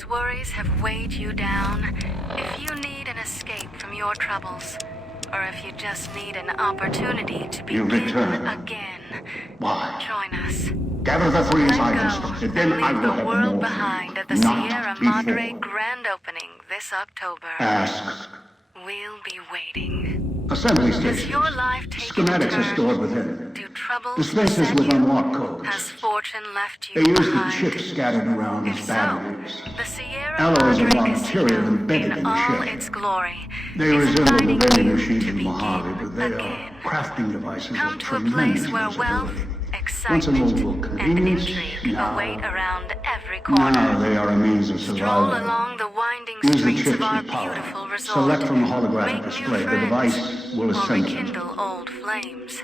life's worries have weighed you down, if you need an escape from your troubles, or if you just need an opportunity to begin again, Why? join us. Gather the three as I Let go instructed, then and I leave will the have world more behind at the not Sierra before. Madre grand opening this October. Ask. We'll be waiting. Assembly Has stations. your life taken a Schematics are turn? stored within. Do troubles Dispenses beset with you? unlocked codes. Has fortune left They you use the behind? chips scattered around If as so, batteries. the Sierra Alloys of Madre raw material Casino, embedded in in the all ship. its glory, They is resemble the inviting vending you machines to in Mojave, but they begin are crafting devices Come of to a tremendous place where wealth, versatility. Once a excitement, little and convenience, intrigue now- await around every Now corner. they are a means of Stroll survival. along the winding Use the streets chips of our with power. beautiful resort. Select from the holographic Make display. new The friends, device will or ascend them. rekindle old flames.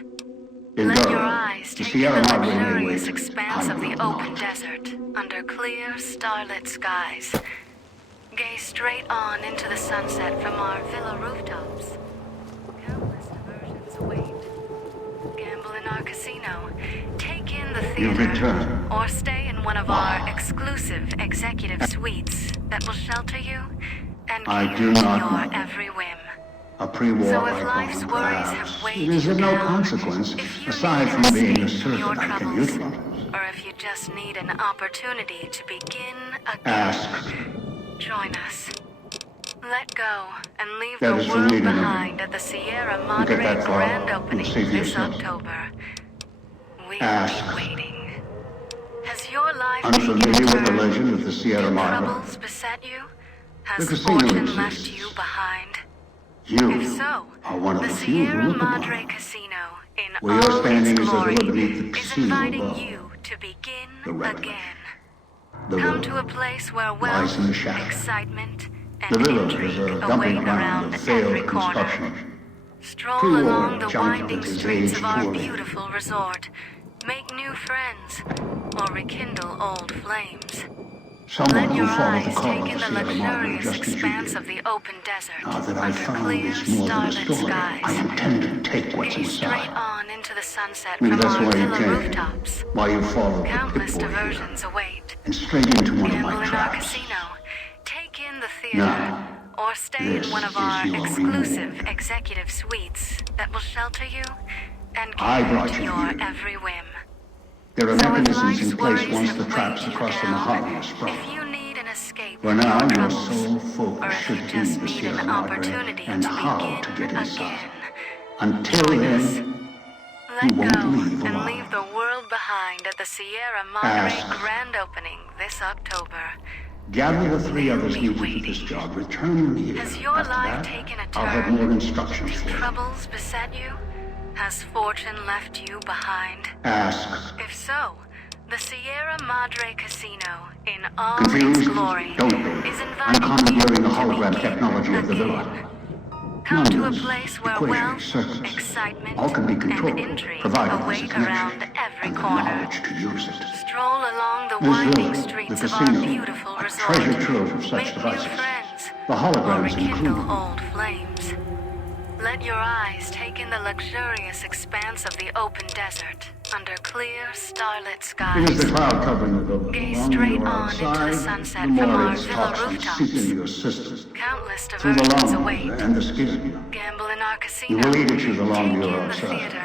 Endure. Let your eyes The take in Sierra the Madre may luxurious wait. expanse I of the will open not. desert under clear, starlit skies. Gaze straight on into the sunset from our villa rooftops. Countless diversions await. Gamble in our casino. Take in the You theater. return. Or stay in one of our exclusive executive suites that will shelter you and I cater do to not your know. every whim. A pre-war So if icon, life's worries perhaps. have weighed It is you of no down, consequence, if you aside need from an being a escape from your servant I can troubles, utilize. or if you just need an opportunity to begin again, Ask. join us. Let go and leave That the is the world leading behind at the Sierra get Madre that far, grand you'll opening see for this yourself. October. We'll Ask. be waiting. Has your life taken Unfamiliar a with the turn? legend of the Sierra Do Madre? troubles beset you? Has The casino fortune exists. left you behind? You If so, are one of the the few who Sierra look Madre upon. Casino, in Where you're all standing its is the glory, villa beneath the is casino inviting above. you to begin The relic. again. The Come villa to a place where lies wealth, in the shadow. excitement, The and villa intrigue is a await dumping ground around of every failed corner. construction. Stroll Pre-war along the junk winding that is streets of aged our poorly. beautiful resort. Make new friends, or rekindle old flames. Someone Let your who followed the eyes call take of in the the Sierra Madre luxurious just as you expanse did. of the open desert Now that I under found clear, this more than a starlit story, I skies. intend to take what's Gaze straight inside. on into the sunset Maybe from that's our why you villa came. rooftops. Why you followed the Countless pit boy here. diversions await. And straight into one of Gamble my in our traps. casino. Take in the theater. Now, Or stay this in one of is our your exclusive reward. executive suites that will shelter you and I cater brought to you your here. every whim. There are So if mechanisms life's in place worries once have the traps weighed you across the down, Mojave are sprung. if you need an escape For from now, your your troubles, sole or focus if should you be just the need Sierra an Madre opportunity and to how begin to get inside. again, Until join us. then, Let won't go leave and alive. leave the world behind at the Sierra Madre Ask. grand opening this October. gather the three We'll others be needed for waiting. this job. Return them here. Has your After life that, taken a I'll have turn? more instructions Do for you. troubles beset you? Has fortune left you behind? Ask. If so, the Sierra Madre Casino, in all Confused? its glory, Don't be. is I'm inviting you contemplating the to hologram begin technology of the villa. again. Come to a Numbers, place where equations, wealth, circuits, excitement, all can be and controlled, intrigue provided there's a await connection around every and the corner. knowledge to use it. Stroll along the This winding villa, streets the of our casino, beautiful a resort. treasure trove of such Make new devices. friends, The or holograms rekindle included. old flames. Let your eyes take in the luxurious expanse of the open desert under clear, starlit It is skies. the cloud covering the villa. Gaze The longer straight you are on into the outside, sunset the from more our its villa toxins rooftops. seep into your system. Countless Through the diversions lungs await. and the skin. Gamble in our You casino. will eat at you the longer Take you're in the outside. theater.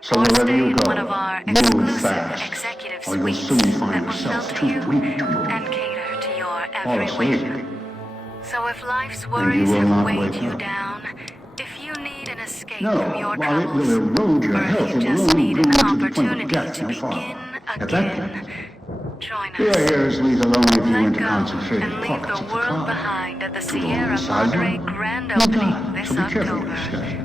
So Or wherever stay you in go, one of our move exclusive fast, executive or you'll suites soon that find will yourself shelter too you weak to move. and cater to your Fall every asleep. whim. So if life's you worries will have not weighed wake you up. down, if you need an escape No, from your while it troubles, will erode your or health, if you it will just only need bring an you to the point of opportunity death, to no farther. begin At that again, point, join your us. ears lead alone if you Let enter go concentrated and leave pockets the of the world cloud. behind at the To the Sierra only side Madre one, grand you'll opening die, this so be careful what October. you say.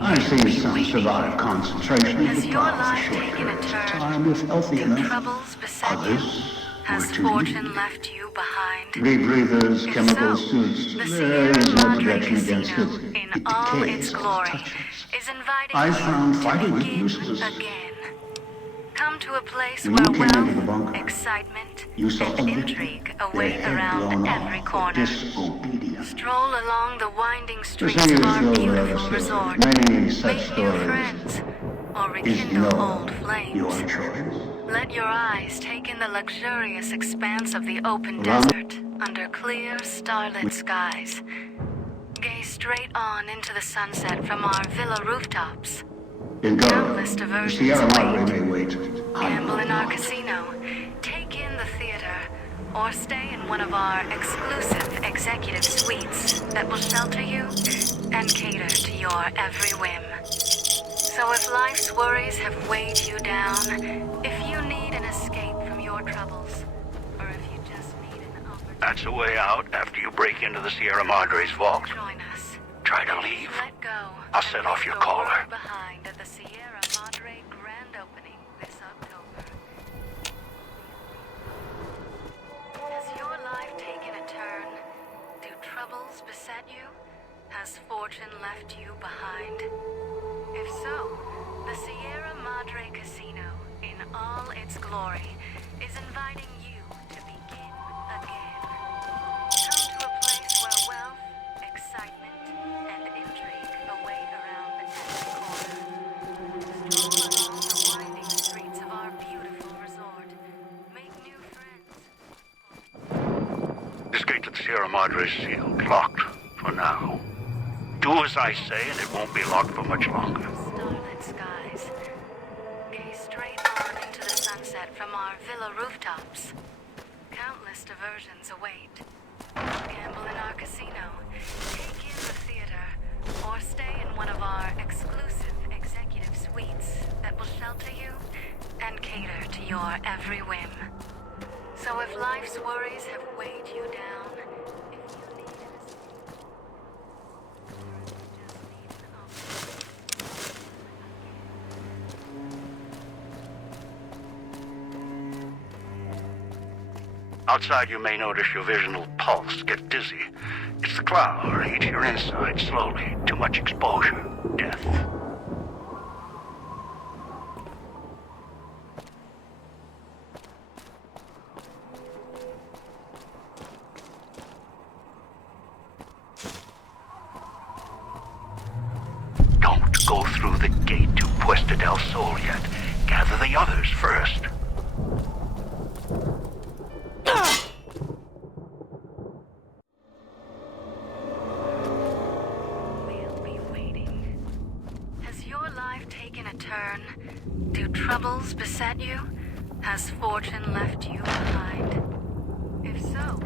I see some survive concentration Has with your power for life short taken a periods of turn? time if healthy Do enough. troubles beset you? Others Has were too fortune weak. left you behind? Rebreathers, If chemical so, suits, the there Sierra is no Madre protection against Casino, it. in It all decays its as it glory, touches. is inviting I you found to fighting it begin useless. again. Come to a place When where you came into the wealth, bunker, excitement, you saw and a victim, intrigue their await head around blown every off for corner. disobedience. Stroll along the winding The streets thing of is, our though, beautiful other resort. stories, many such Make new stories, friends, or is rekindle no old flames. your choice. Let your eyes take in the luxurious expanse of the open desert under clear, starlit skies. Gaze straight on into the sunset from our villa rooftops. Countless The diversions Sierra Madre await. may wait. Gamble in our casino, take in the theater, or stay in one of our exclusive executive suites that will shelter you and cater to your every whim. So if life's worries have weighed you down, if you need an escape from your troubles, or if you just need an opportunity That's a way out after you break into the Sierra Madre's vault. to join us, Try to leave. let go. I'll set off your and leave the caller. world behind at the Sierra Madre grand opening this October. Has your life taken a turn? Do troubles beset you? Has fortune left you behind? If so, the Sierra Madre Casino, in all its glory, is inviting you to begin again. Come to a place where wealth, excitement, and intrigue await around every corner. Stroll along the winding streets of our beautiful resort. Make new friends. This gate to the Sierra Madre is sealed, locked for now. Do as I say, and it won't be locked for much longer. Starlit skies. Gaze straight on into the sunset from our villa rooftops. Countless diversions await. Gamble in our casino, take in the theater, or stay in one of our exclusive executive suites that will shelter you and cater to your every whim. So if life's worries have weighed you down, if you need an escape, or if you just need an opportunity. Outside, you may notice your vision will pulse, get dizzy. It's the cloud, eat your inside slowly. Too much exposure, death. Don't go through the gate to Puesta del Sol yet. Gather the others first. We'll be waiting. Has your life taken a turn? Do troubles beset you? Has fortune left you behind? If so,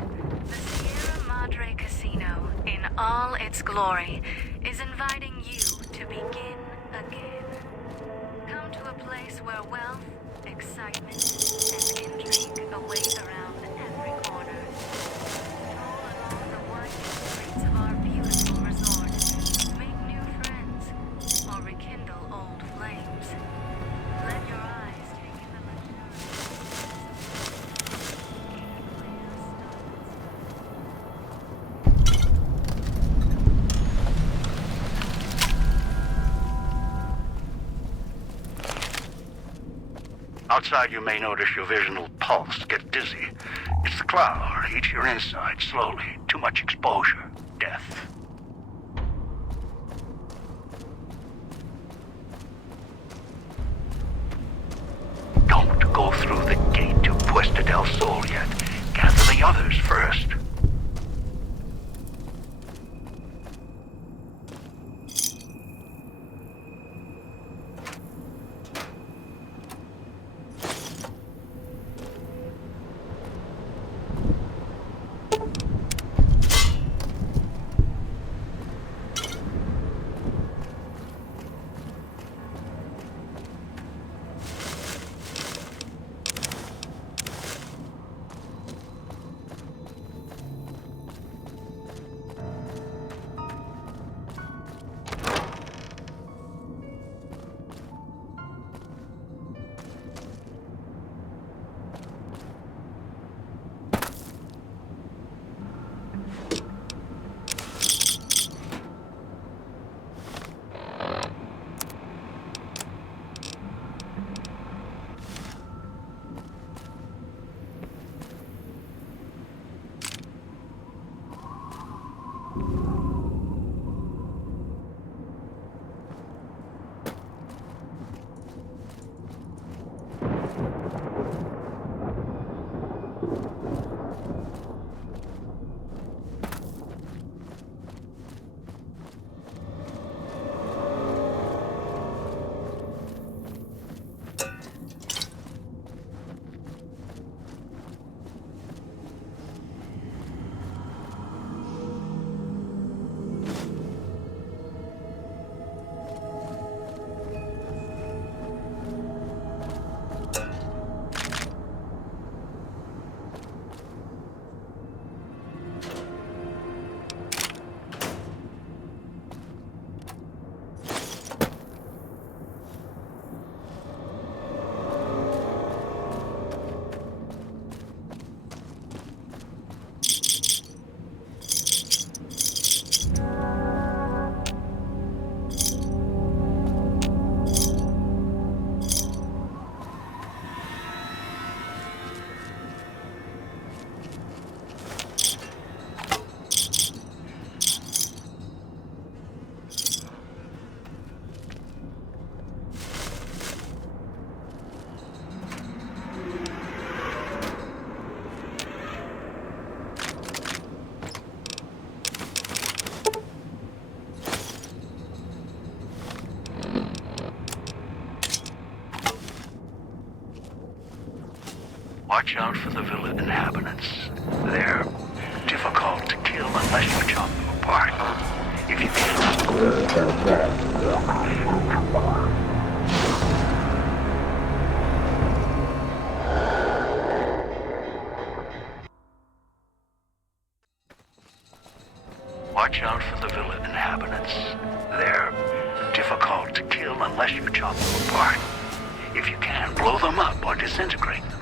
the Sierra Madre Casino, in all its glory, is inviting you to begin again. Come to a place where wealth, excitement, and intrigue await around every corner. Stroll along the winding streets of our beautiful resort. Make new friends, or rekindle old flames. Let your eyes take in the Outside, you may notice your vision will pulse, get dizzy. It's the cloud, eat your inside slowly. Too much exposure, death. Don't go through the gate to Puesta del Sol yet. Gather the others first. Watch out for the villa inhabitants. They're difficult to kill unless you chop them apart. If you can. Watch out for the villa inhabitants. They're difficult to kill unless you chop them apart. If you can, blow them up or disintegrate them.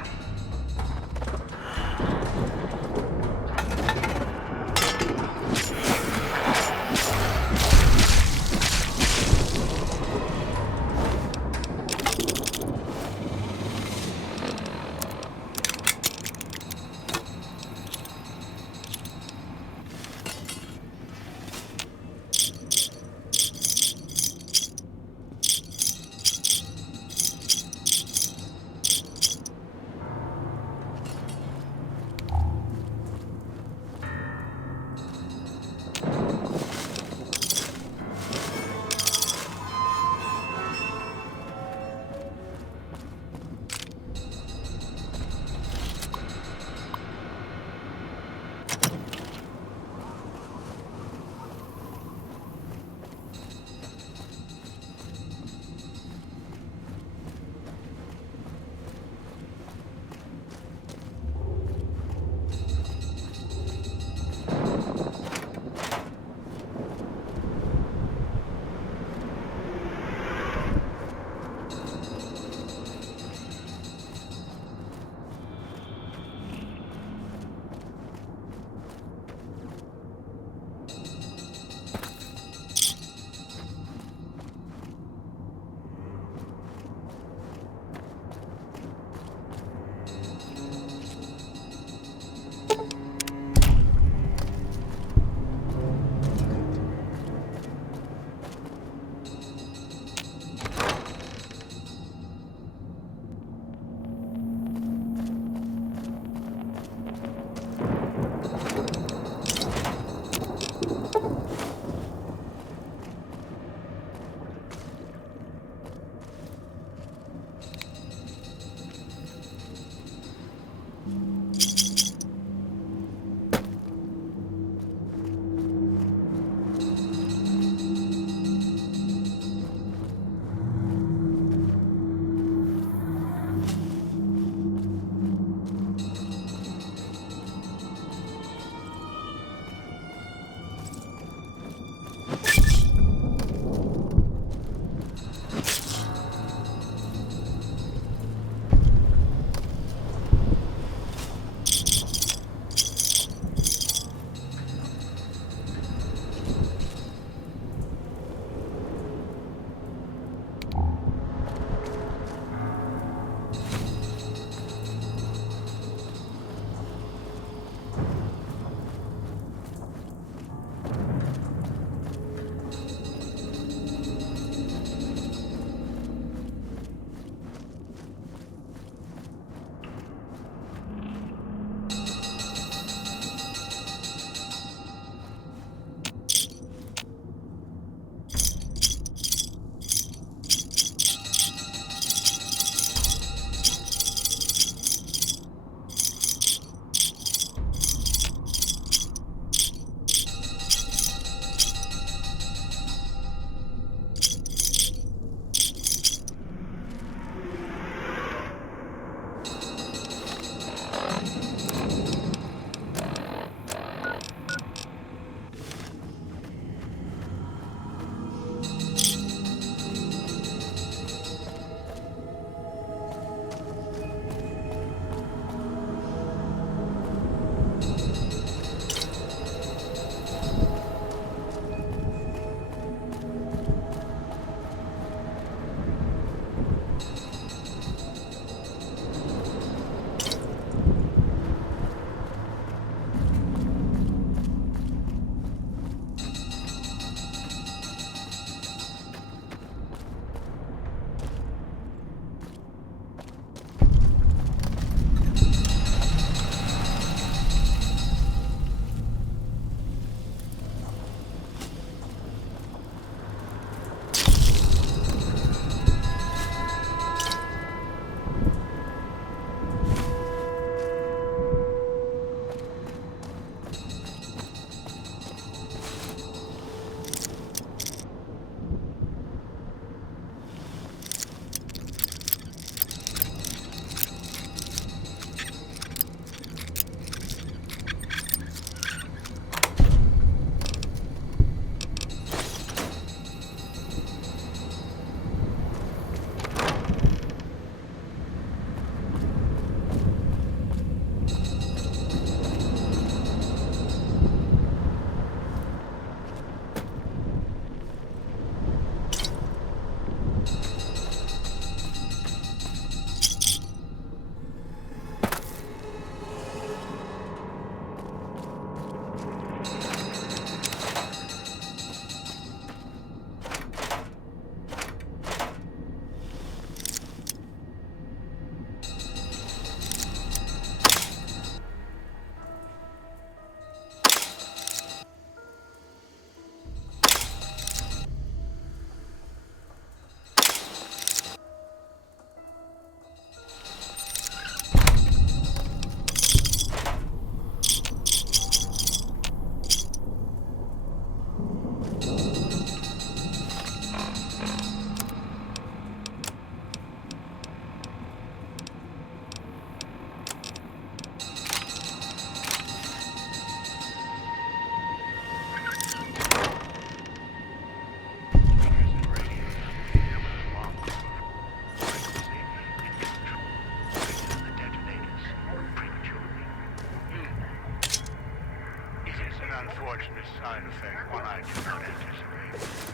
unfortunate side effect, one I did not anticipate.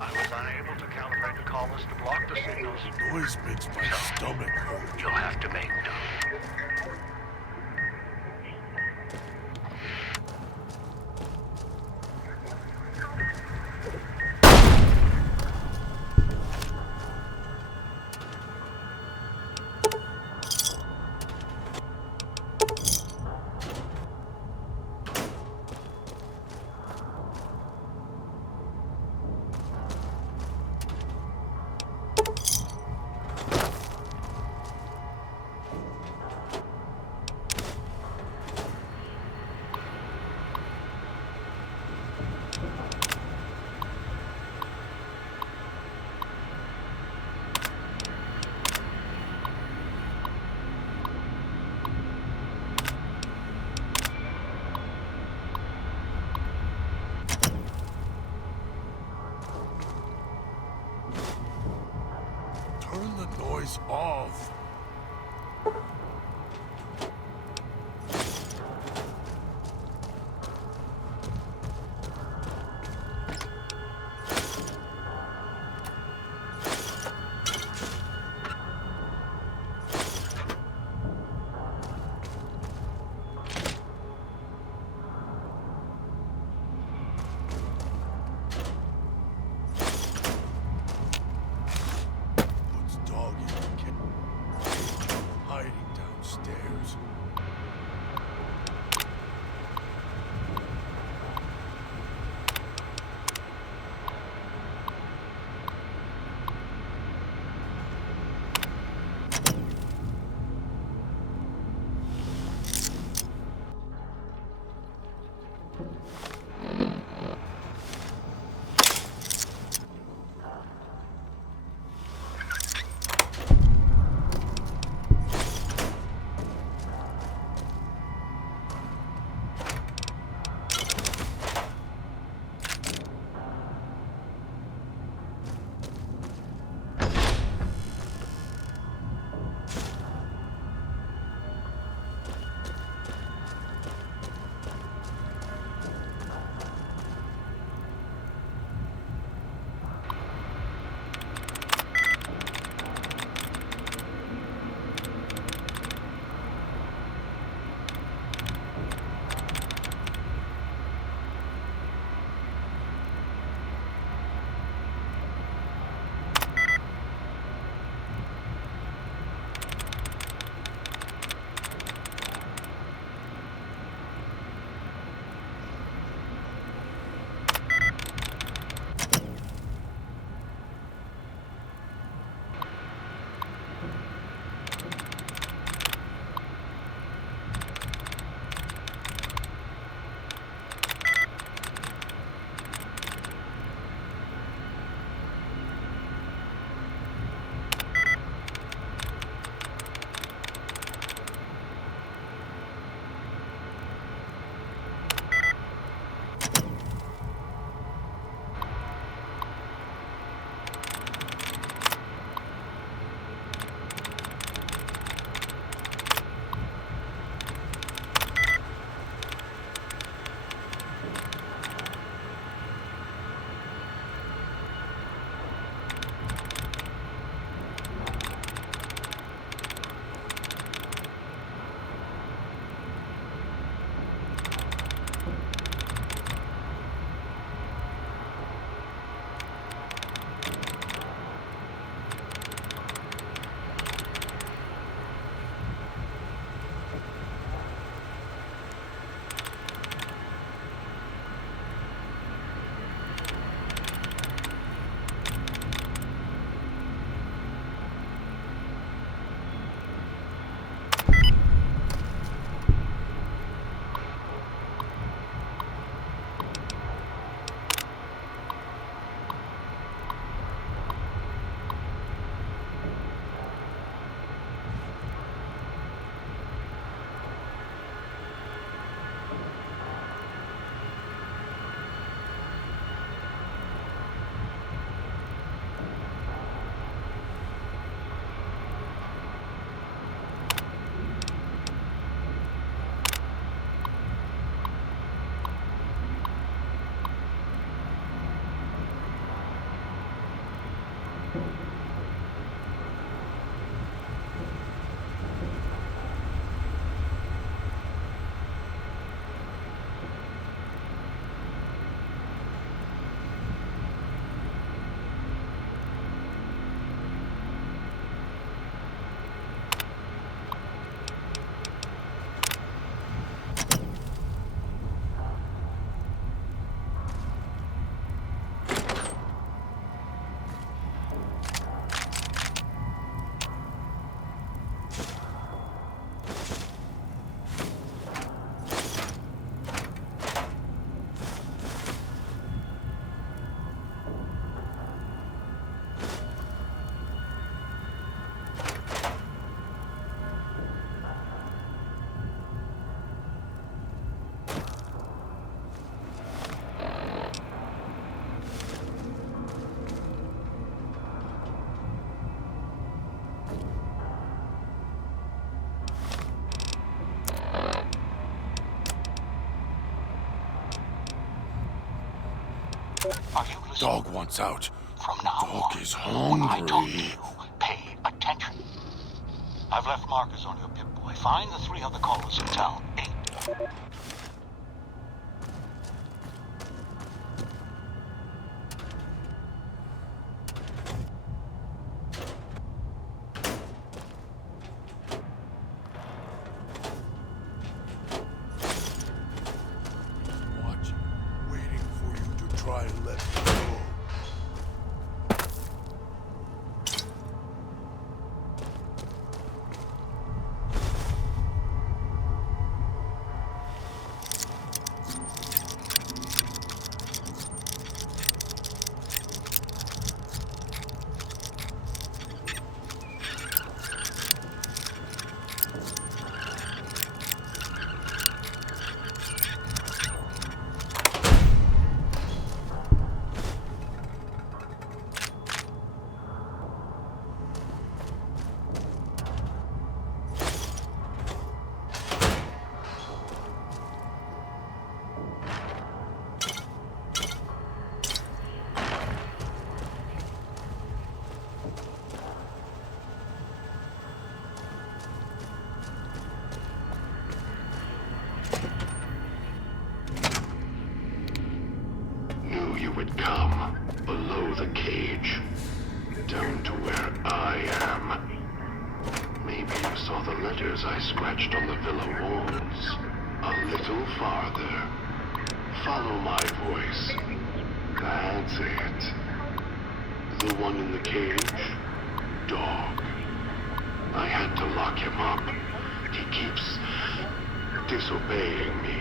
I was unable to calibrate the collars to block the signals. Noise makes my stomach hurt. You'll have to make do. Turn the noise off. Puts dog in the cage. Hiding downstairs. Are you listening? Dog wants out. From now Dog on, is when I talk to hungry. you, pay attention. I've left markers on your Pip-Boy. Find the 3 other callers in town. 8. Watching, waiting for you to try and let me go. Knew you would come below the cage, down to where I am. Maybe you saw the letters I scratched on the villa walls. A little farther. Follow my voice. That's it. The one in the cage? Dog. I had to lock him up. He keeps disobeying me.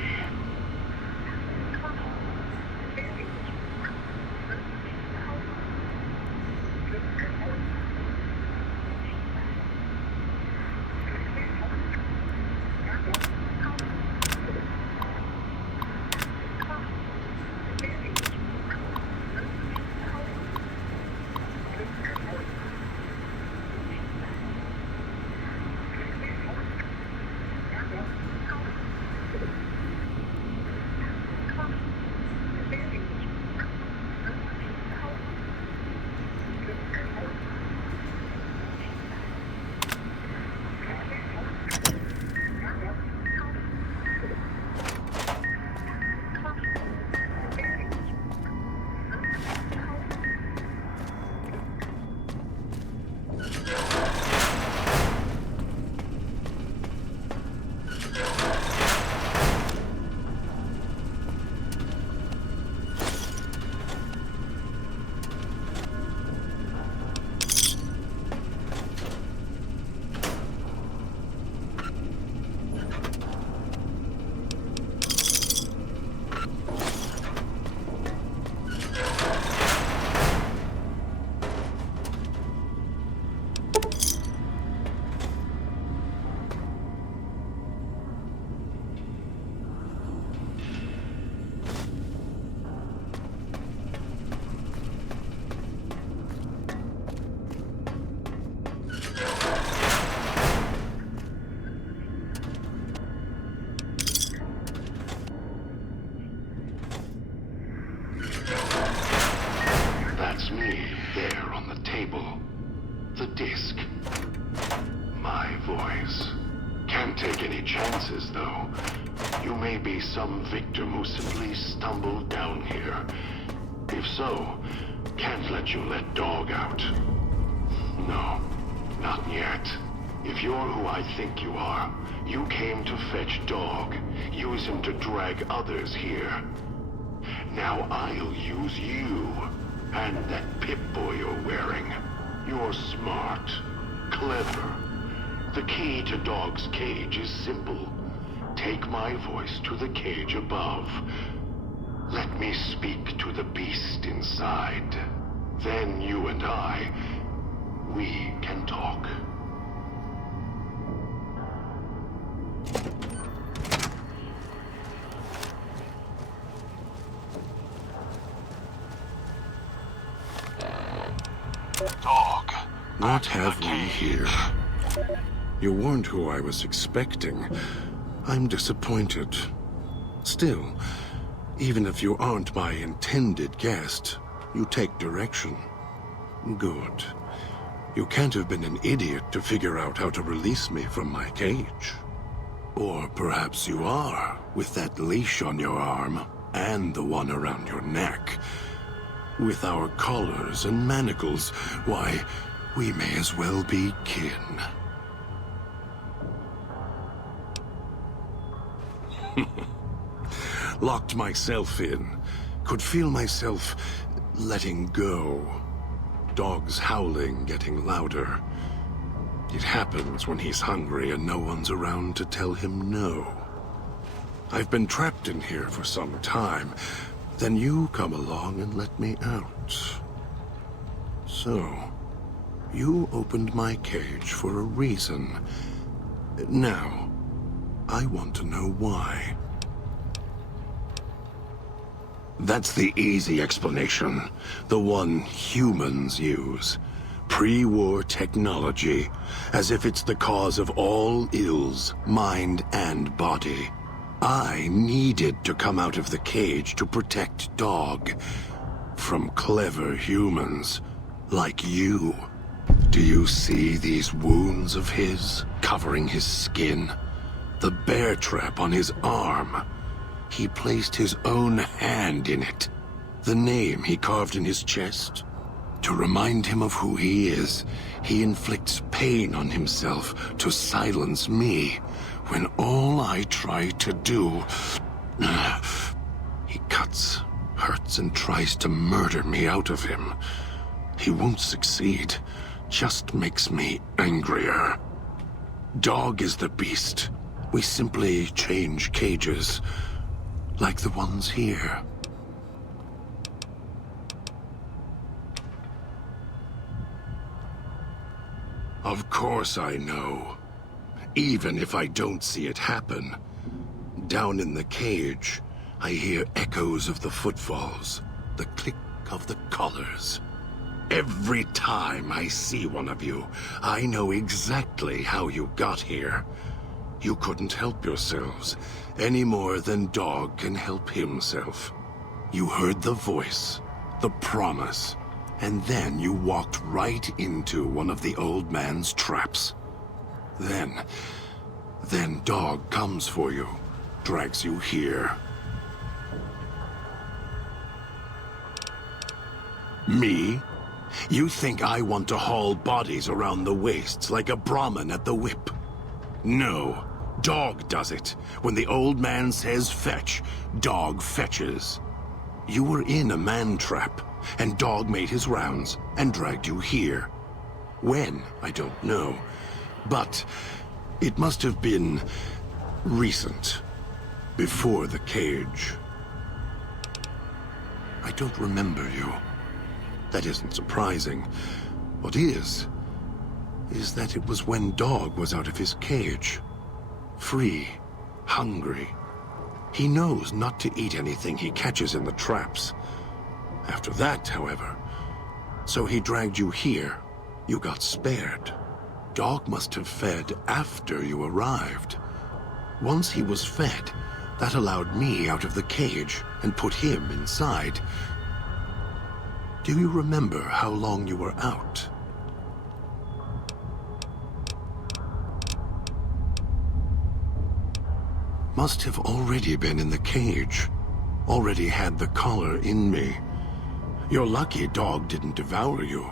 That's me, there on the table. The disc. My voice. Can't take any chances, though. You may be some victim who simply stumbled down here. If so, can't let you let Dog out. No, not yet. If you're who I think you are, you came to fetch Dog, use him to drag others here. Now I'll use you, and that Pip-Boy you're wearing. You're smart, clever. The key to Dog's cage is simple. Take my voice to the cage above. Let me speak to the beast inside. Then you and I, we can talk. Dog. What have we here? You weren't who I was expecting. I'm disappointed. Still, Even if you aren't my intended guest, you take direction. Good. You can't have been an idiot to figure out how to release me from my cage. Or perhaps you are, with that leash on your arm, and the one around your neck. With our collars and manacles, why, we may as well be kin. Locked myself in. Could feel myself letting go. Dogs howling, getting louder. It happens when he's hungry and no one's around to tell him no. I've been trapped in here for some time. Then you come along and let me out. So, you opened my cage for a reason. Now, I want to know why. That's the easy explanation. The one humans use. Pre-war technology. As if it's the cause of all ills, mind and body. I needed to come out of the cage to protect Dog. From clever humans. Like you. Do you see these wounds of his, covering his skin? The bear trap on his arm. He placed his own hand in it. The name he carved in his chest. To remind him of who he is, he inflicts pain on himself to silence me, when all I try to do... He cuts, hurts, and tries to murder me out of him. He won't succeed, just makes me angrier. Dog is the beast. We simply change cages. Like the ones here. Of course I know. Even if I don't see it happen. Down in the cage, I hear echoes of the footfalls. The click of the collars. Every time I see one of you, I know exactly how you got here. You couldn't help yourselves, any more than Dog can help himself. You heard the voice, the promise, and then you walked right into one of the old man's traps. Then Dog comes for you, drags you here. Me? You think I want to haul bodies around the wastes like a Brahmin at the whip? No. Dog does it. When the old man says fetch, Dog fetches. You were in a man trap, and Dog made his rounds and dragged you here. When, I don't know. But it must have been recent. Before the cage. I don't remember you. That isn't surprising. What is that it was when Dog was out of his cage. Free, hungry. He knows not to eat anything he catches in the traps. After that, however, so he dragged you here. You got spared. Dog must have fed after you arrived. Once he was fed, that allowed me out of the cage and put him inside. Do you remember how long you were out? Must have already been in the cage. Already had the collar in me. You're lucky Dog didn't devour you.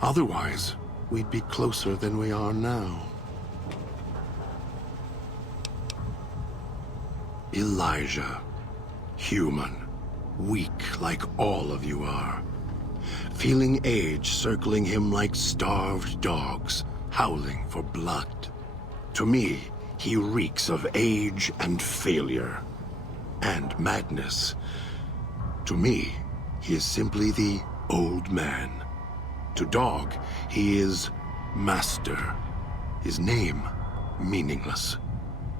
Otherwise, we'd be closer than we are now. Elijah. Human. Weak like all of you are. Feeling age circling him like starved dogs, howling for blood. To me, he reeks of age and failure. And madness. To me, he is simply the old man. To Dog, he is Master. His name, meaningless.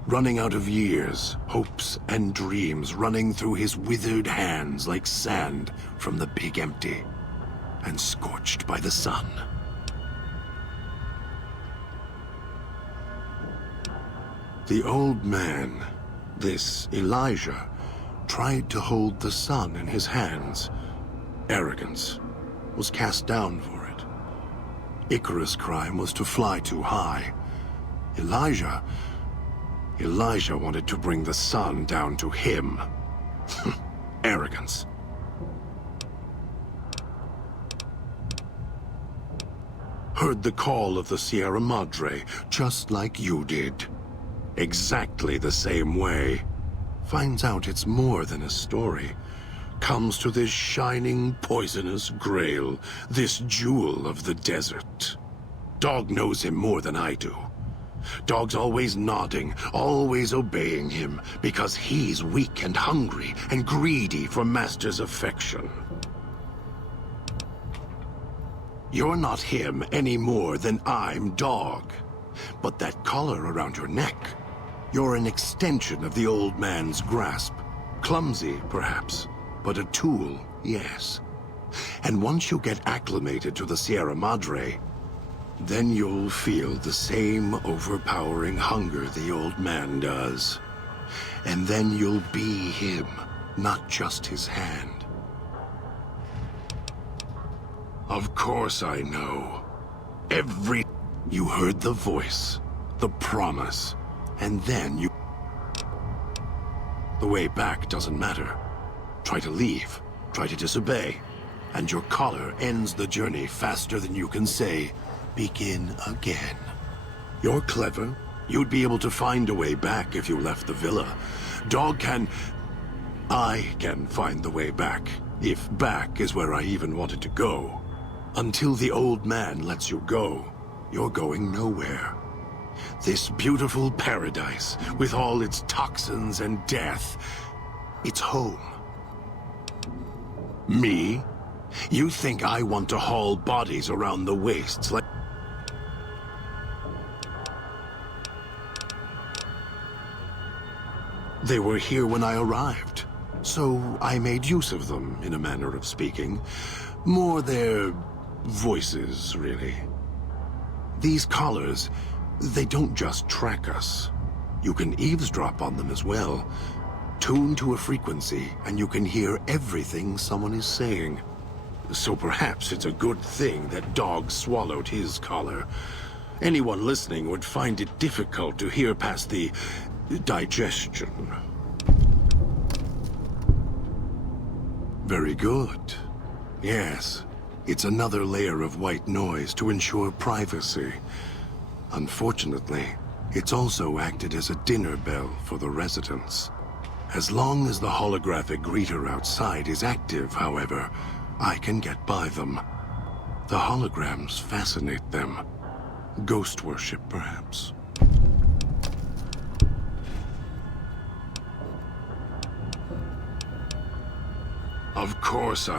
Running out of years, hopes and dreams running through his withered hands like sand from the big empty. And scorched by the sun. The old man, this Elijah, tried to hold the sun in his hands. Arrogance was cast down for it. Icarus' crime was to fly too high. Elijah wanted to bring the sun down to him. Arrogance. Heard the call of the Sierra Madre, just like you did. Exactly the same way. Finds out it's more than a story. Comes to this shining, poisonous grail, this jewel of the desert. Dog knows him more than I do. Dog's always nodding, always obeying him, because he's weak and hungry and greedy for Master's affection. You're not him any more than I'm Dog. But that collar around your neck, you're an extension of the old man's grasp. Clumsy, perhaps, but a tool, yes. And once you get acclimated to the Sierra Madre, then you'll feel the same overpowering hunger the old man does. And then you'll be him, not just his hand. Of course I know. You heard the voice, the promise, and then you... The way back doesn't matter. Try to leave, try to disobey, and your collar ends the journey faster than you can say, begin again. You're clever. You'd be able to find a way back if you left the villa. I can find the way back, if back is where I even wanted to go. Until the old man lets you go, you're going nowhere. This beautiful paradise, with all its toxins and death, it's home. Me? You think I want to haul bodies around the wastes like... They were here when I arrived, so I made use of them, in a manner of speaking. More their voices, really. These collars, they don't just track us. You can eavesdrop on them as well. Tune to a frequency, and you can hear everything someone is saying. So perhaps it's a good thing that Dog swallowed his collar. Anyone listening would find it difficult to hear past the digestion. Very good. Yes, it's another layer of white noise to ensure privacy. Unfortunately, it's also acted as a dinner bell for the residents. As long as the holographic greeter outside is active, however, I can get by them. The holograms fascinate them. Ghost worship, perhaps. Of course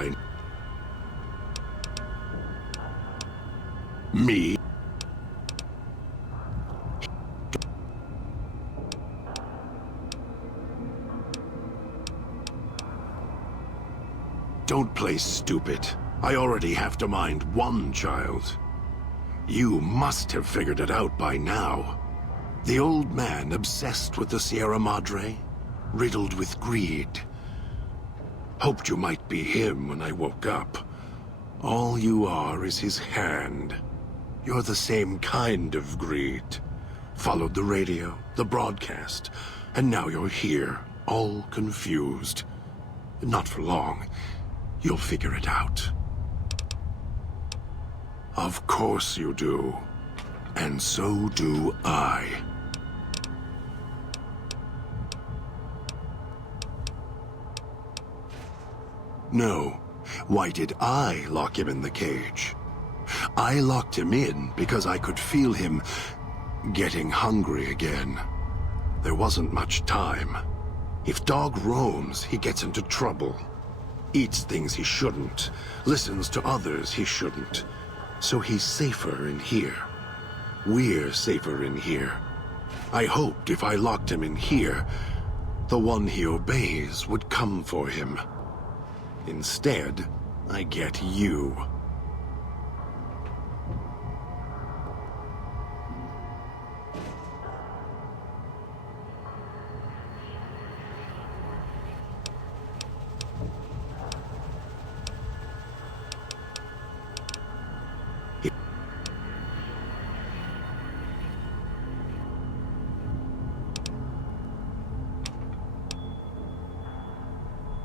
Me? Don't play stupid. I already have to mind one child. You must have figured it out by now. The old man obsessed with the Sierra Madre, riddled with greed. Hoped you might be him when I woke up. All you are is his hand. You're the same kind of greed. Followed the radio, the broadcast, and now you're here, all confused. Not for long. You'll figure it out. Of course you do. And so do I. No. Why did I lock him in the cage? I locked him in because I could feel him getting hungry again. There wasn't much time. If Dog roams, he gets into trouble. Eats things he shouldn't. Listens to others he shouldn't. So he's safer in here. We're safer in here. I hoped if I locked him in here, the one he obeys would come for him. Instead, I get you.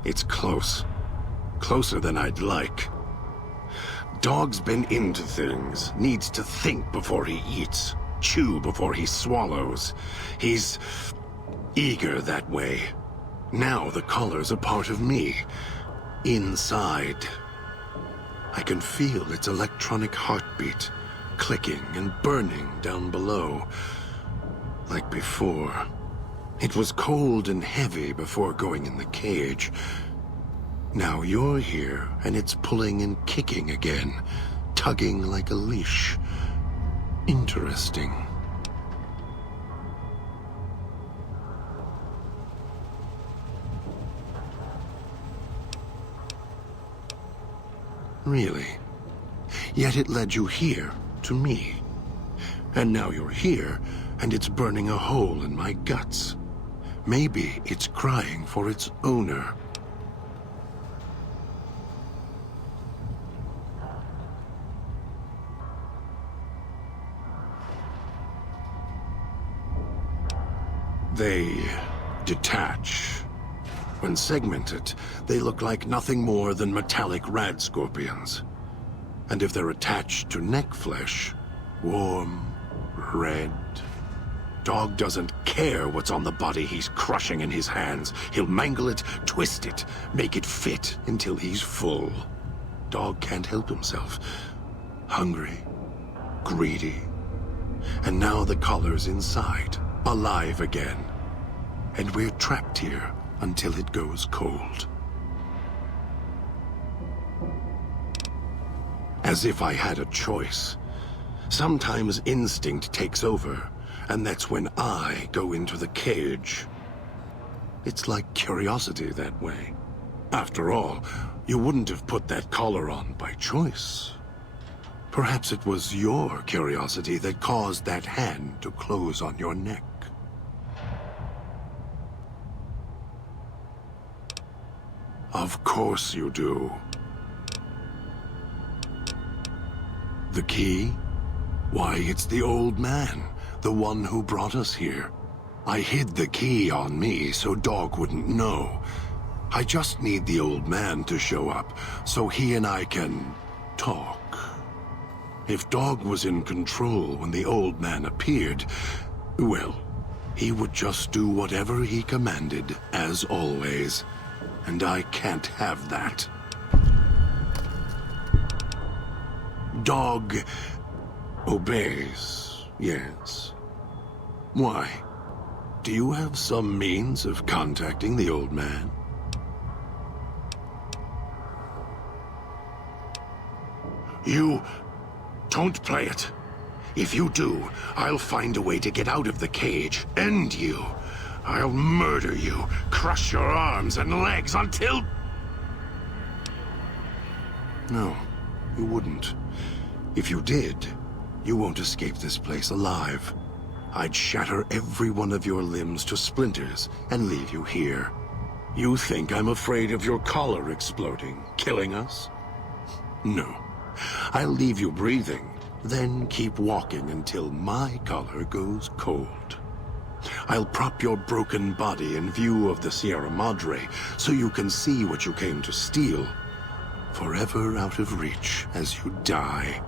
It's close. Closer than I'd like. Dog's been into things, needs to think before he eats, chew before he swallows. He's eager that way. Now the collar's a part of me. Inside. I can feel its electronic heartbeat, clicking and burning down below. Like before. It was cold and heavy before going in the cage. Now you're here, and it's pulling and kicking again, tugging like a leash. Interesting. Really? Yet it led you here, to me. And now you're here, and it's burning a hole in my guts. Maybe it's crying for its owner. They detach. When segmented, they look like nothing more than metallic rad scorpions. And if they're attached to neck flesh, warm, red. Dog doesn't care what's on the body he's crushing in his hands. He'll mangle it, twist it, make it fit until he's full. Dog can't help himself. Hungry, greedy. And now the collar's inside, alive again. And we're trapped here until it goes cold. As if I had a choice. Sometimes instinct takes over, and that's when I go into the cage. It's like curiosity that way. After all, you wouldn't have put that collar on by choice. Perhaps it was your curiosity that caused that hand to close on your neck. Of course you do. The key? Why, it's the old man, the one who brought us here. I hid the key on me so Dog wouldn't know. I just need the old man to show up, so he and I can talk. If Dog was in control when the old man appeared, well, he would just do whatever he commanded, as always. And I can't have that. Dog obeys, yes. Why? Do you have some means of contacting the old man? You don't play it. If you do, I'll find a way to get out of the cage, end you. I'll murder you, crush your arms and legs until... No, you wouldn't. If you did, you won't escape this place alive. I'd shatter every one of your limbs to splinters and leave you here. You think I'm afraid of your collar exploding, killing us? No. I'll leave you breathing, then keep walking until my collar goes cold. I'll prop your broken body in view of the Sierra Madre, so you can see what you came to steal. Forever out of reach as you die.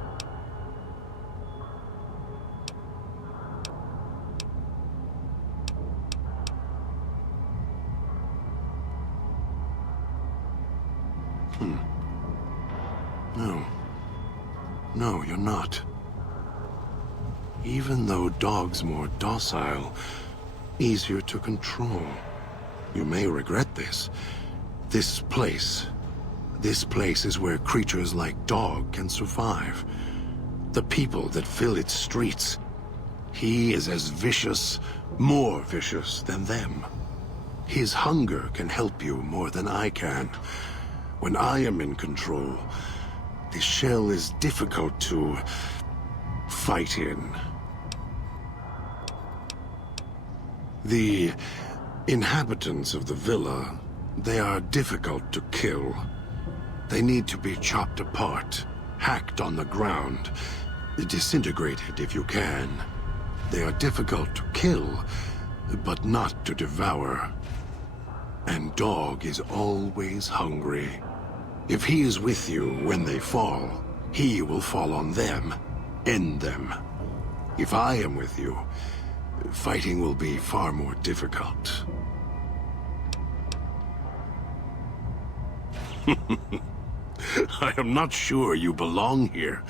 No. No, you're not. Even though Dog's more docile, easier to control. You may regret this. This place is where creatures like Dog can survive. The people that fill its streets. He is as vicious, more vicious than them. His hunger can help you more than I can. When I am in control, this shell is difficult to fight in. The inhabitants of the villa, they are difficult to kill. They need to be chopped apart, hacked on the ground, disintegrated if you can. They are difficult to kill, but not to devour. And Dog is always hungry. If he is with you when they fall, he will fall on them, end them. If I am with you, fighting will be far more difficult. I am not sure you belong here.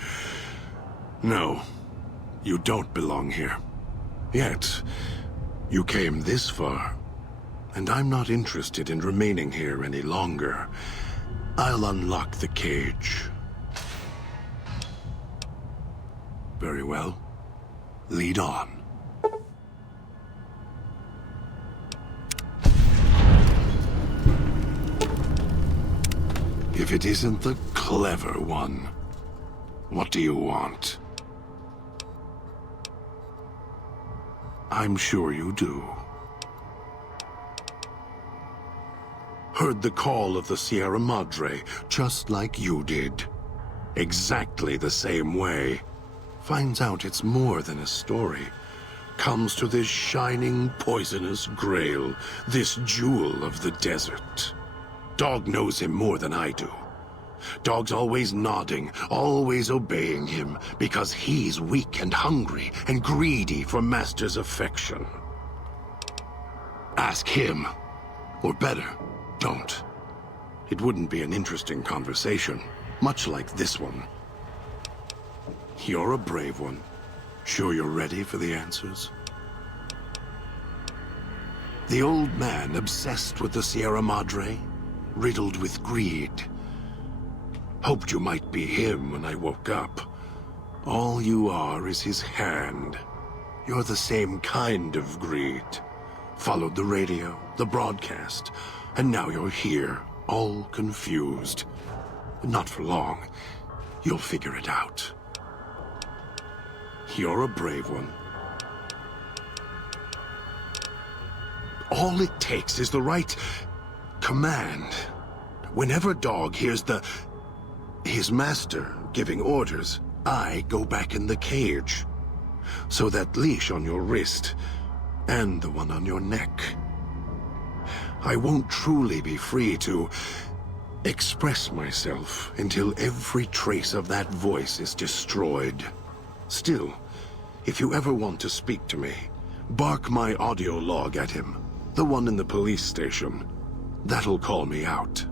No, you don't belong here. Yet, you came this far, and I'm not interested in remaining here any longer. I'll unlock the cage. Very well. Lead on. If it isn't the clever one, what do you want? I'm sure you do. Heard the call of the Sierra Madre, just like you did. Exactly the same way. Finds out it's more than a story. Comes to this shining, poisonous grail, this jewel of the desert. Dog knows him more than I do. Dog's always nodding, always obeying him, because he's weak and hungry and greedy for Master's affection. Ask him. Or better, don't. It wouldn't be an interesting conversation, much like this one. You're a brave one. Sure you're ready for the answers? The old man obsessed with the Sierra Madre, riddled with greed. Hoped you might be him when I woke up. All you are is his hand. You're the same kind of greed. Followed the radio, the broadcast, and now you're here, all confused. Not for long. You'll figure it out. You're a brave one. All it takes is the right command. Whenever Dog hears his master giving orders, I go back in the cage. So that leash on your wrist, and the one on your neck. I won't truly be free to express myself until every trace of that voice is destroyed. Still, if you ever want to speak to me, bark my audio log at him, the one in the police station. That'll call me out.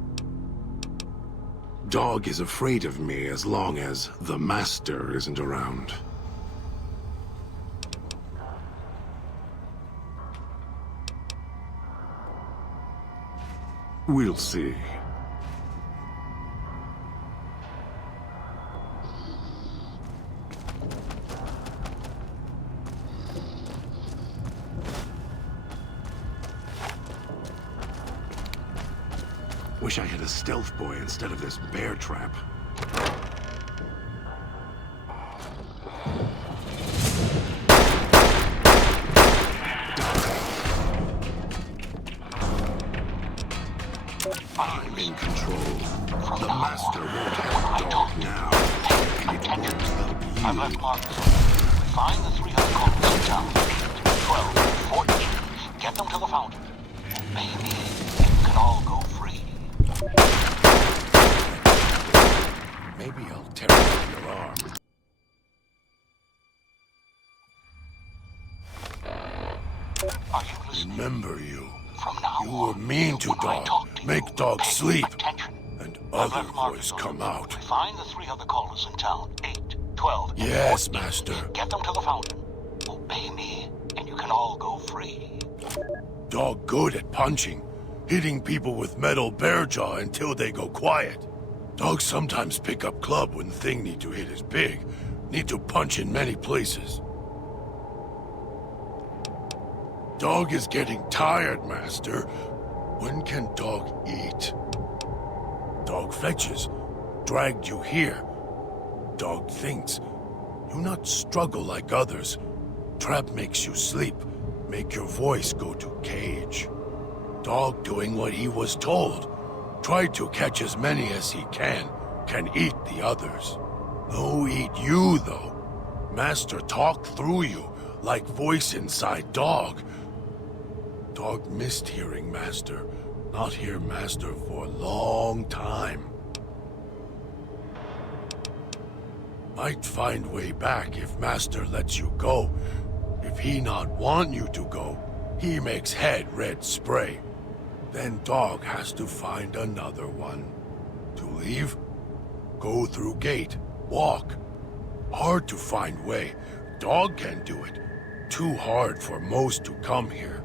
Dog is afraid of me as long as the Master isn't around. We'll see. Wish I had a stealth boy instead of this bear trap. I'm in control. The Master won't have Dog now. And it won't help you. I've left markers. Find the 3 other colonists in town. 12, 14. Get them to the fountain. Obey me, and you can all go free. Maybe I'll tear off your arm. Are you listening? Remember you. From now You were on, mean to when I Dog. talk to you, Make Dog pay sleep. attention. And I've other left markers voice on come the out. Find the 3 other callers in town. 8, 12, and Yes, 14. Master. Get them to the fountain. Obey me, and you can all go free. Dog good at punching. Hitting people with metal bear jaw until they go quiet. Dogs sometimes pick up club when the thing need to hit is big. Need to punch in many places. Dog is getting tired, Master. When can Dog eat? Dog fetches. Dragged you here. Dog thinks. You not struggle like others. Trap makes you sleep. Make your voice go to cage. Dog doing what he was told. Tried to catch as many as he can eat the others. No eat you, though. Master talk through you, like voice inside Dog. Dog missed hearing Master. Not here, Master, for a long time. Might find way back if Master lets you go. If he not want you to go, he makes head red spray. Then dog has to find another one. To leave? Go through gate. Walk. Hard to find way. Dog can do it. Too hard for most to come here.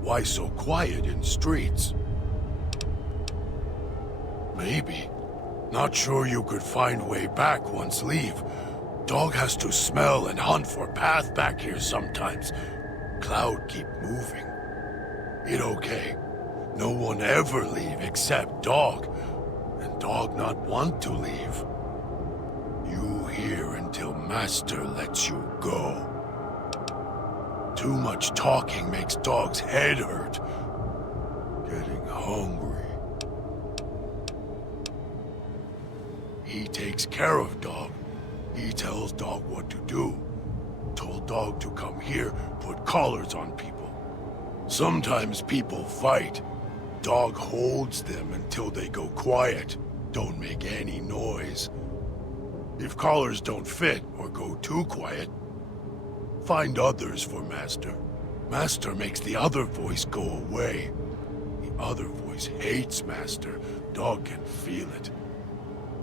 Why so quiet in streets? Maybe. Not sure you could find way back once leave. Dog has to smell and hunt for path back here sometimes. Cloud keep moving. It okay. No one ever leave except dog. And dog not want to leave. You here until Master lets you go. Too much talking makes dog's head hurt. Getting hungry. He takes care of dog. He tells dog what to do. Told dog to come here, put collars on people. Sometimes people fight. Dog holds them until they go quiet. Don't make any noise. If collars don't fit or go too quiet, find others for Master. Master makes the other voice go away. The other voice hates Master. Dog can feel it.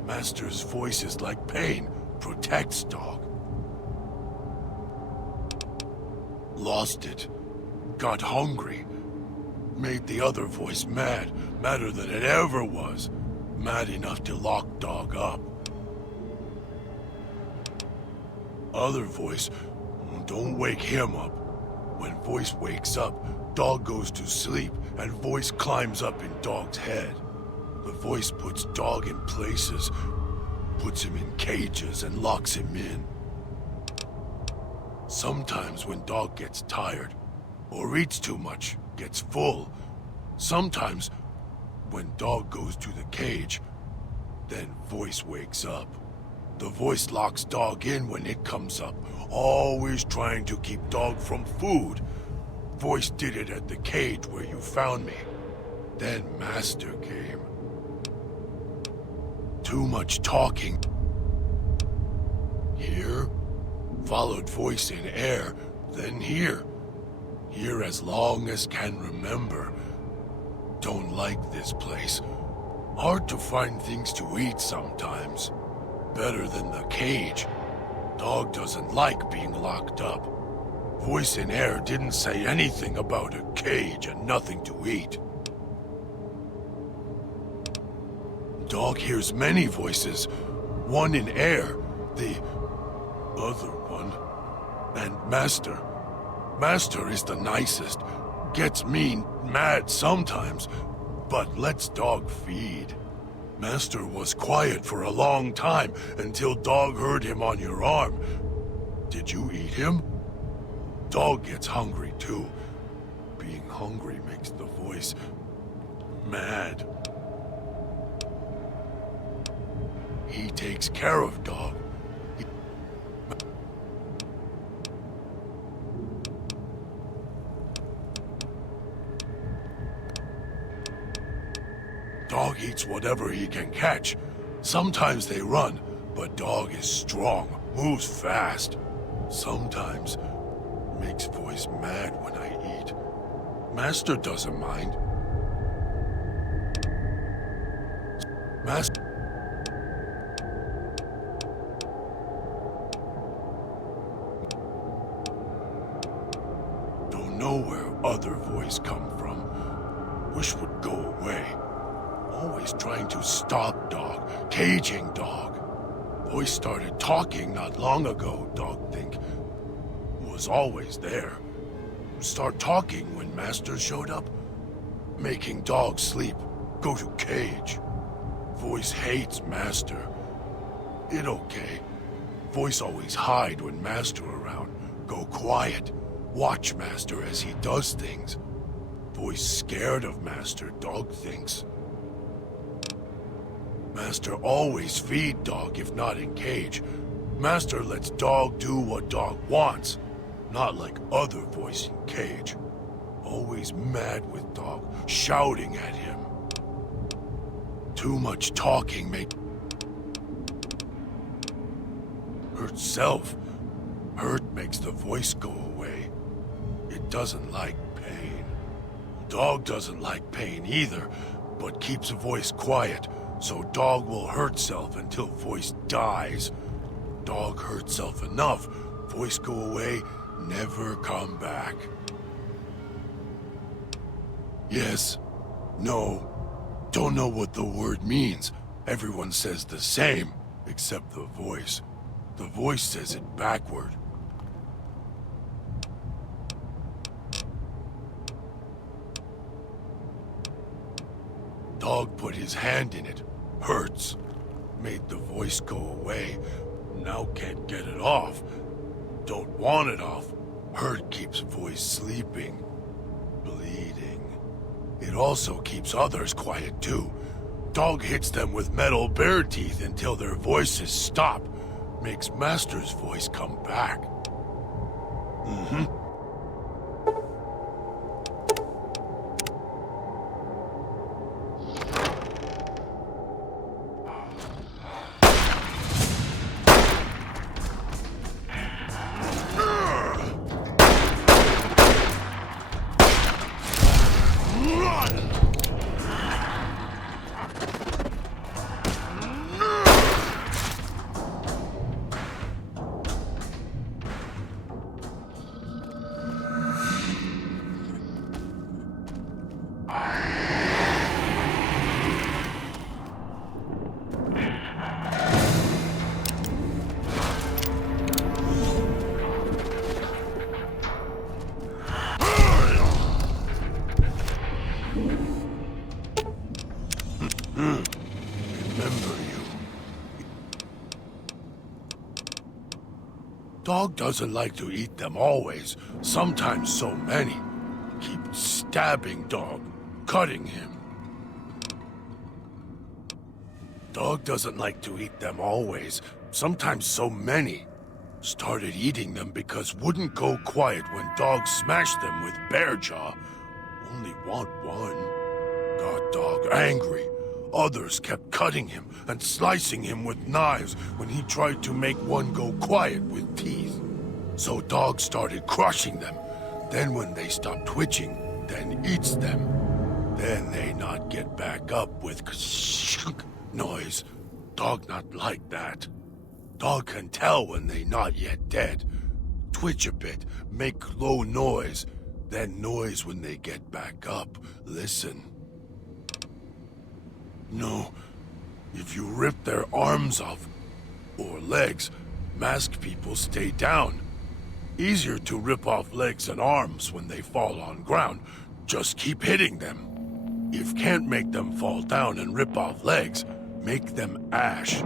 Master's voice is like pain, protects dog. Lost it. Got hungry. Made the other voice mad, madder than it ever was. Mad enough to lock dog up. Other voice, don't wake him up. When voice wakes up, dog goes to sleep and voice climbs up in dog's head. The voice puts dog in places, puts him in cages and locks him in. Sometimes when dog gets tired, or eats too much, gets full. Sometimes when dog goes to the cage, then voice wakes up. The voice locks dog in when it comes up, always trying to keep dog from food. Voice did it at the cage where you found me. Then Master came. Too much talking. Here, followed voice in air, then here. Here as long as can remember. Don't like this place. Hard to find things to eat sometimes. Better than the cage. Dog doesn't like being locked up. Voice in air didn't say anything about a cage and nothing to eat. Dog hears many voices. One in air, the other one, and Master. Master is the nicest. Gets mean, mad sometimes, but lets dog feed. Master was quiet for a long time until dog heard him on your arm. Did you eat him? Dog gets hungry too. Being hungry makes the voice mad. He takes care of dog. Dog eats whatever he can catch. Sometimes they run, but dog is strong, moves fast. Sometimes makes voice mad when I eat. Master doesn't mind. Master... Don't know where other voice come from. Wish would go away. Always trying to stop dog, caging dog. Voice started talking not long ago, dog think. Was always there. Start talking when Master showed up. Making dog sleep, go to cage. Voice hates Master. It okay. Voice always hide when Master around. Go quiet. Watch Master as he does things. Voice scared of Master, dog thinks. Master always feed dog if not in cage. Master lets dog do what dog wants, not like other voice in cage. Always mad with dog, shouting at him. Too much talking hurt self. Hurt makes the voice go away. It doesn't like pain. Dog doesn't like pain either, but keeps a voice quiet, so dog will hurt self until voice dies. Dog hurt self enough, voice go away, never come back. Yes, no, don't know what the word means. Everyone says the same, except the voice. The voice says it backward. Dog put his hand in it. Hurts. Made the voice go away. Now can't get it off. Don't want it off. Hurt keeps voice sleeping. Bleeding. It also keeps others quiet too. Dog hits them with metal bear teeth until their voices stop. Makes Master's voice come back. Dog doesn't like to eat them always, sometimes so many. Keep stabbing dog, cutting him. Dog doesn't like to eat them always, sometimes so many. Started eating them because wouldn't go quiet when dog smashed them with bear jaw. Only want one. Got dog angry. Others kept cutting him and slicing him with knives when he tried to make one go quiet with teeth. So dog started crushing them. Then when they stop twitching, then eats them. Then they not get back up with noise. Dog not like that. Dog can tell when they not yet dead. Twitch a bit, make low noise. Then noise when they get back up. Listen. No, if you rip their arms off, or legs, masked people stay down. Easier to rip off legs and arms when they fall on ground. Just keep hitting them. If can't make them fall down and rip off legs, make them ash.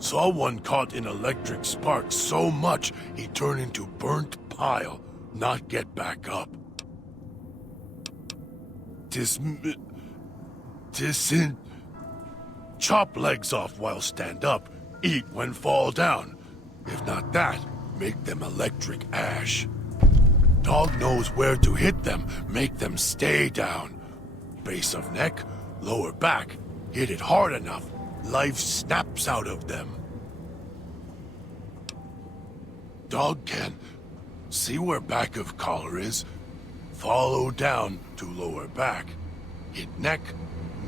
Saw one caught in electric spark so much he turned into burnt pile, not get back up. Chop legs off while stand up, eat when fall down. If not that, make them electric ash. Dog knows where to hit them, make them stay down. Base of neck, lower back, hit it hard enough, life snaps out of them. Dog can see where back of collar is, follow down to lower back, hit neck,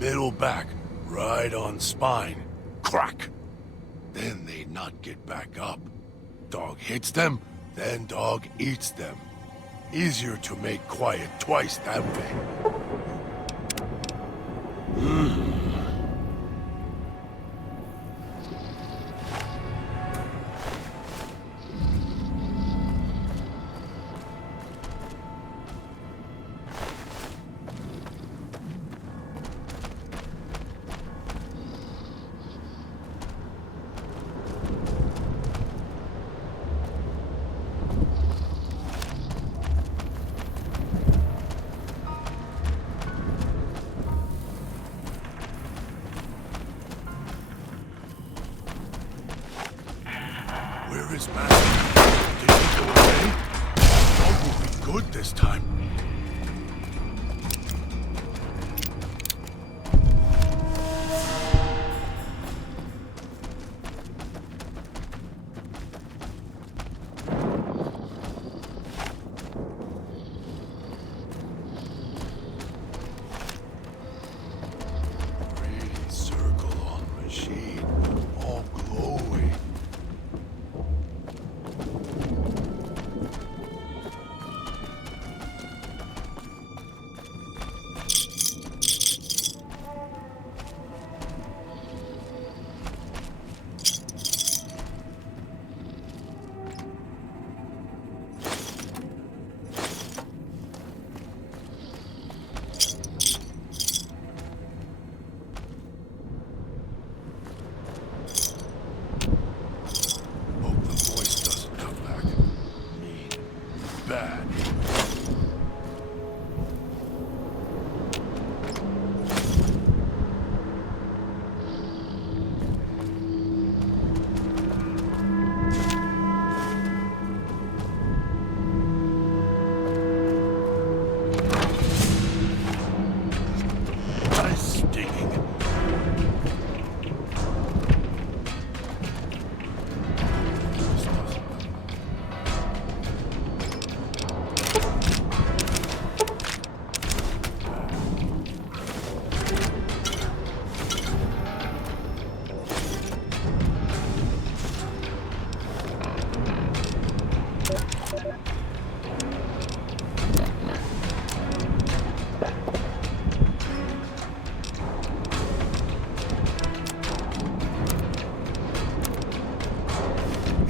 middle back, right on spine. Crack! Then they not get back up. Dog hits them, then dog eats them. Easier to make quiet twice that way. Where is Master? Did he go away? Dog will be good this time.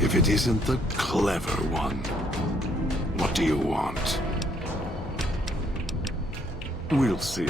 if it isn't the clever one. What do you want? We'll see.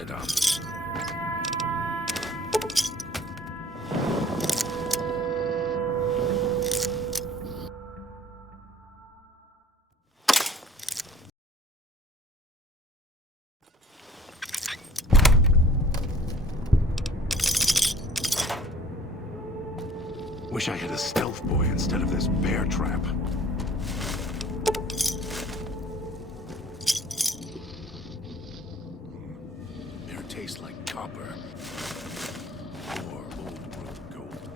it up. Wish I had a stealth boy instead of this bear trap. Bear tastes like copper. Or old world gold.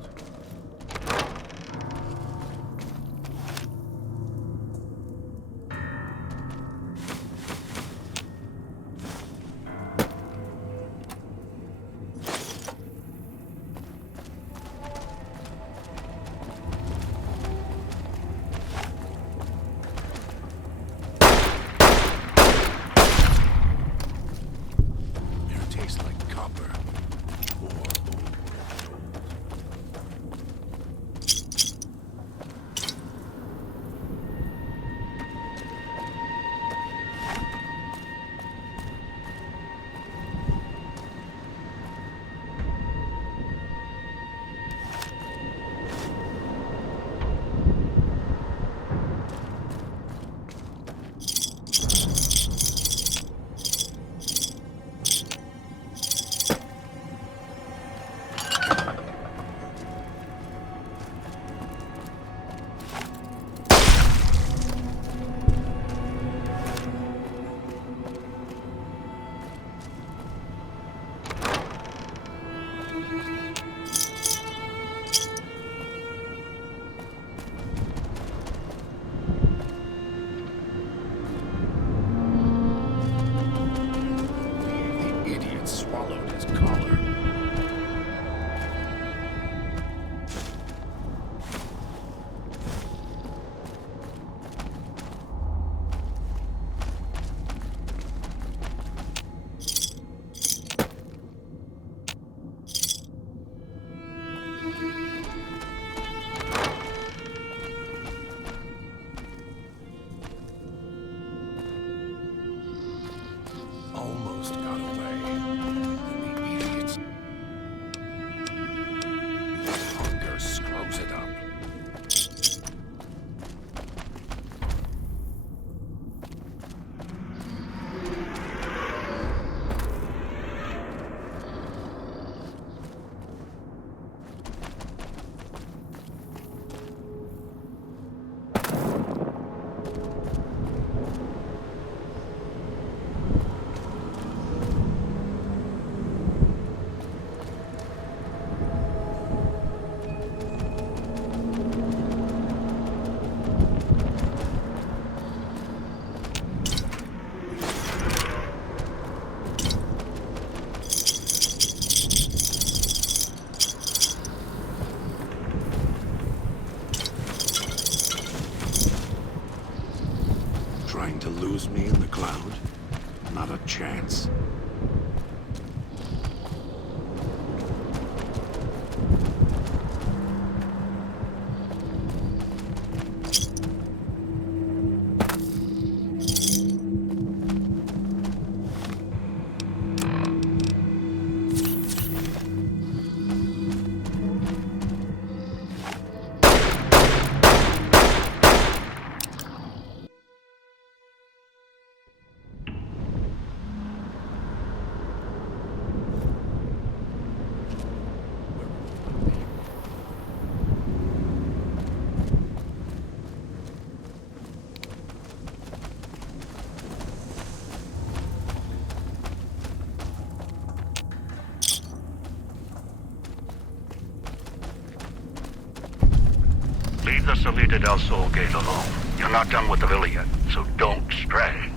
Almost got away. And the idiots. Hunger screws it up. Trying to lose me in the cloud? Not a chance. Leave the Salida del Sol gate alone. You're not done with the villa yet, so don't stray.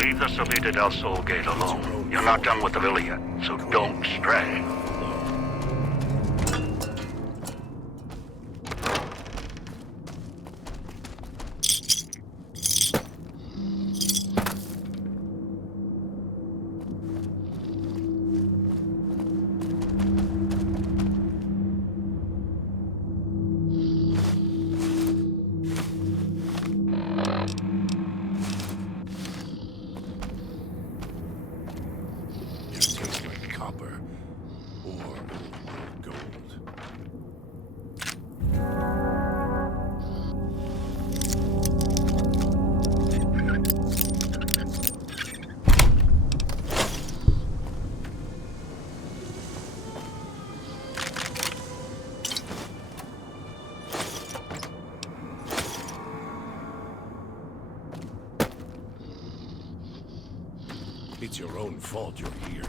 Leave the Salida del Sol gate alone. You're not done with the villa yet, so don't stray. It tastes like copper or gold. It's your own fault you're here.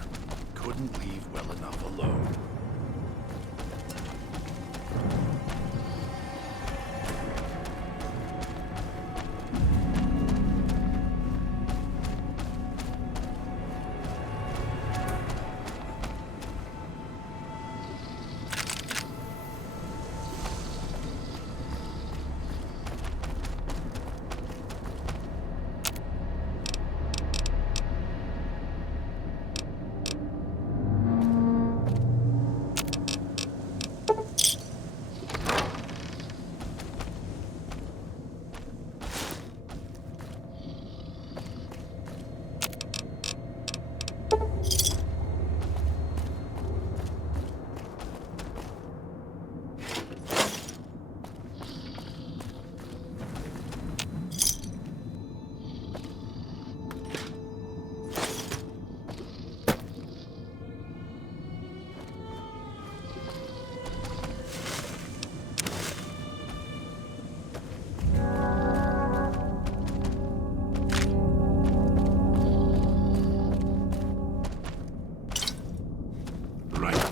Couldn't leave well enough alone.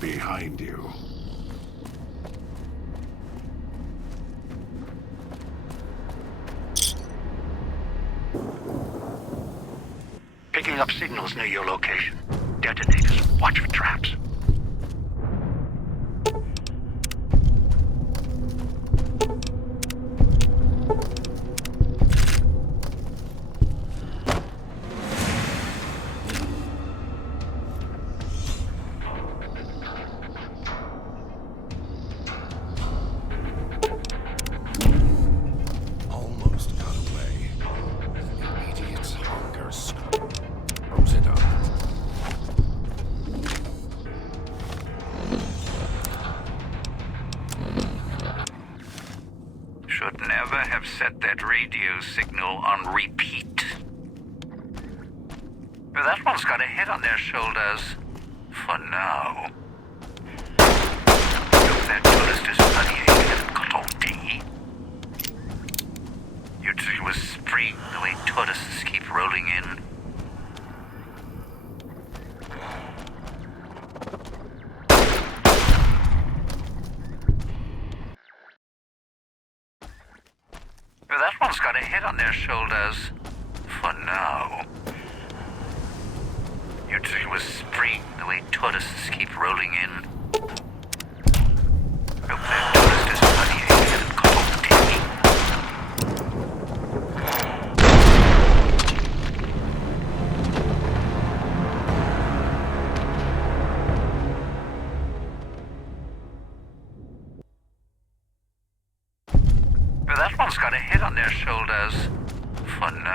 behind you. Picking up signals near your location. Detonators. Watch for traps. Almost got away. The idiot's hunger screws it up. Should never have set that radio signal on repeat. But that one's got a head on their shoulders. For now. Look, that tourist is bloody and got all day. You'd think it was spring the way tourists keep rolling in. But that one's got a head on their shoulders. For now. You'd think it was spring the way tourists keep rolling in. Look, that tourist is bloody and got all day. But that one's got a head on their shoulders. For now.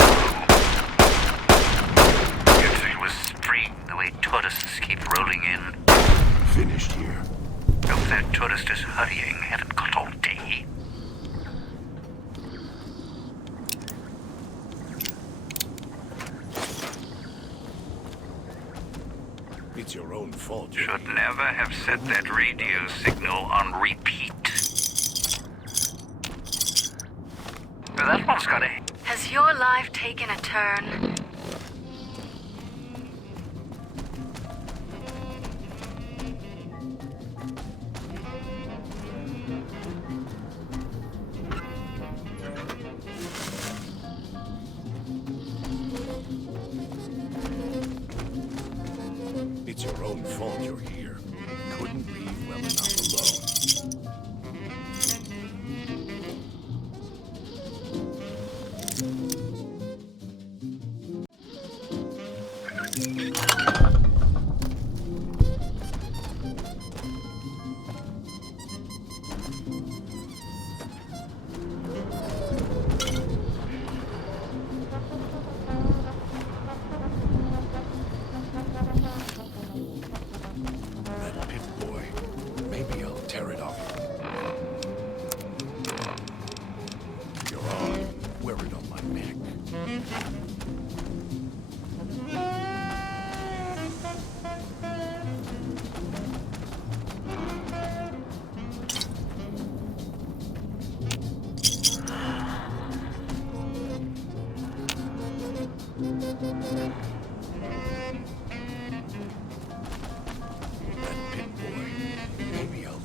You'd think it was spring the way tourists keep rolling in. Finished here. Look, that tourist is hurrying. Haven't got all day. It's your own fault. Should never have set that radio signal on repeat. But that one's got a... Has your life taken a turn? It's your own fault you're here. Couldn't leave well enough alone. That pit boy. Maybe I'll tear it off. Your arm. Wear it on my neck. That pit boy. Maybe I'll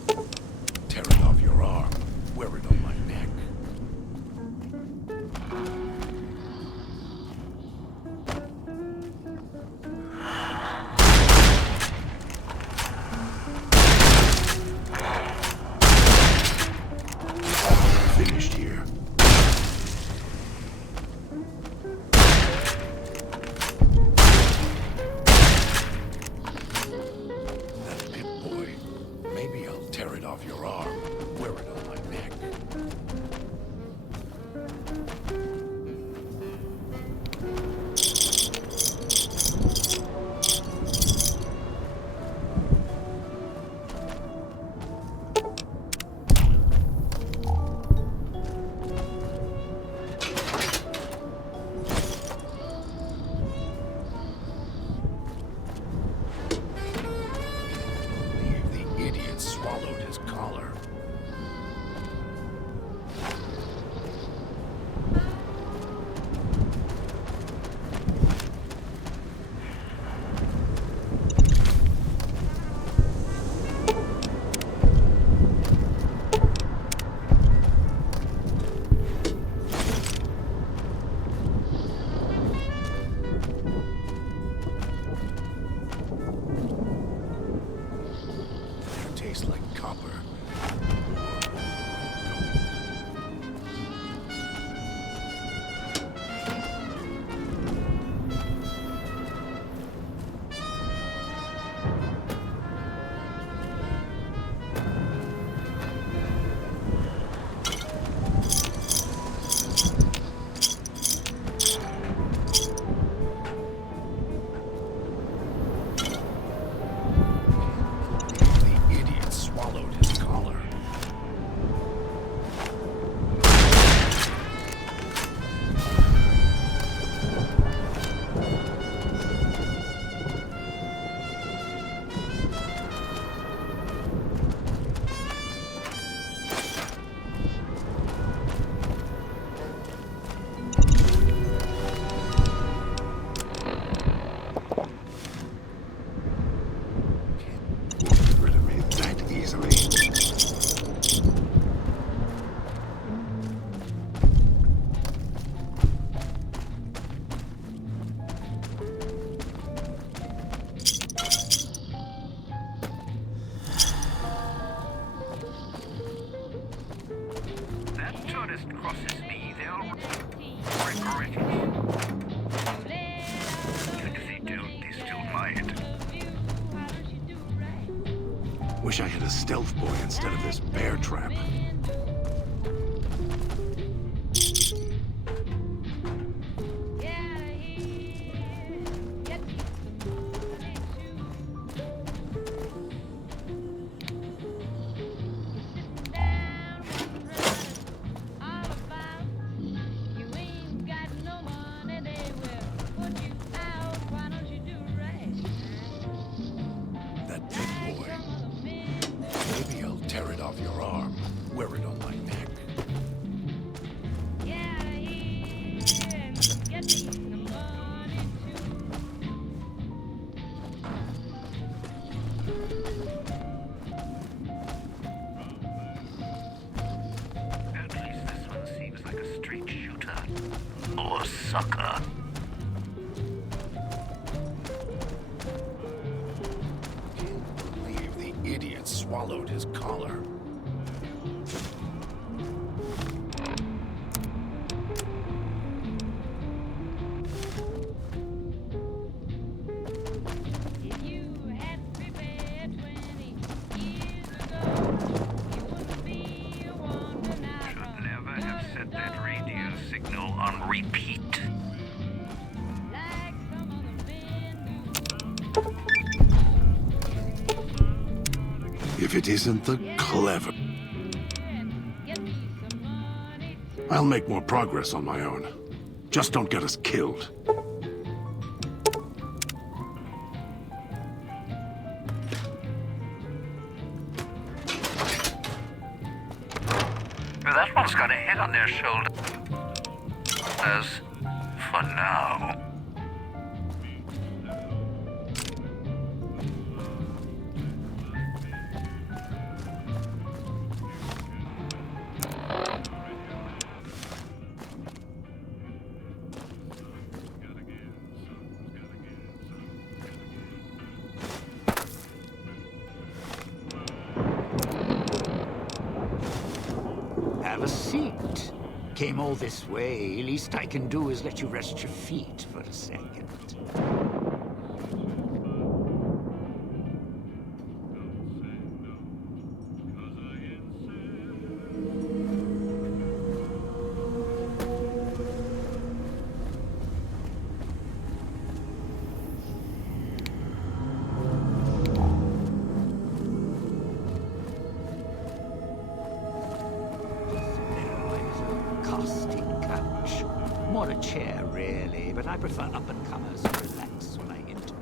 tear it off your arm. Wear it on my neck. Finished here. taste like copper. The idiot swallowed his collar. Won't get rid of me that easily. That tourist crosses me, they'll regret it. And if they don't, they still might. Wish I had a stealth boy instead of this bear trap. That big boy. Maybe I'll tear it off your arm. Wear it on my neck. At least this one seems like a straight shooter. Or sucker. Can't believe the idiot swallowed his collar. Should never have set that radio signal on repeat. If it isn't the clever... I'll make more progress on my own. Just don't get us killed. That one's got a head on their shoulder. As for now. Have a seat. Came all this way. Least I can do is let you rest your feet for a second. Casting couch. More a chair, really, but I prefer up-and-comers who relax when I enter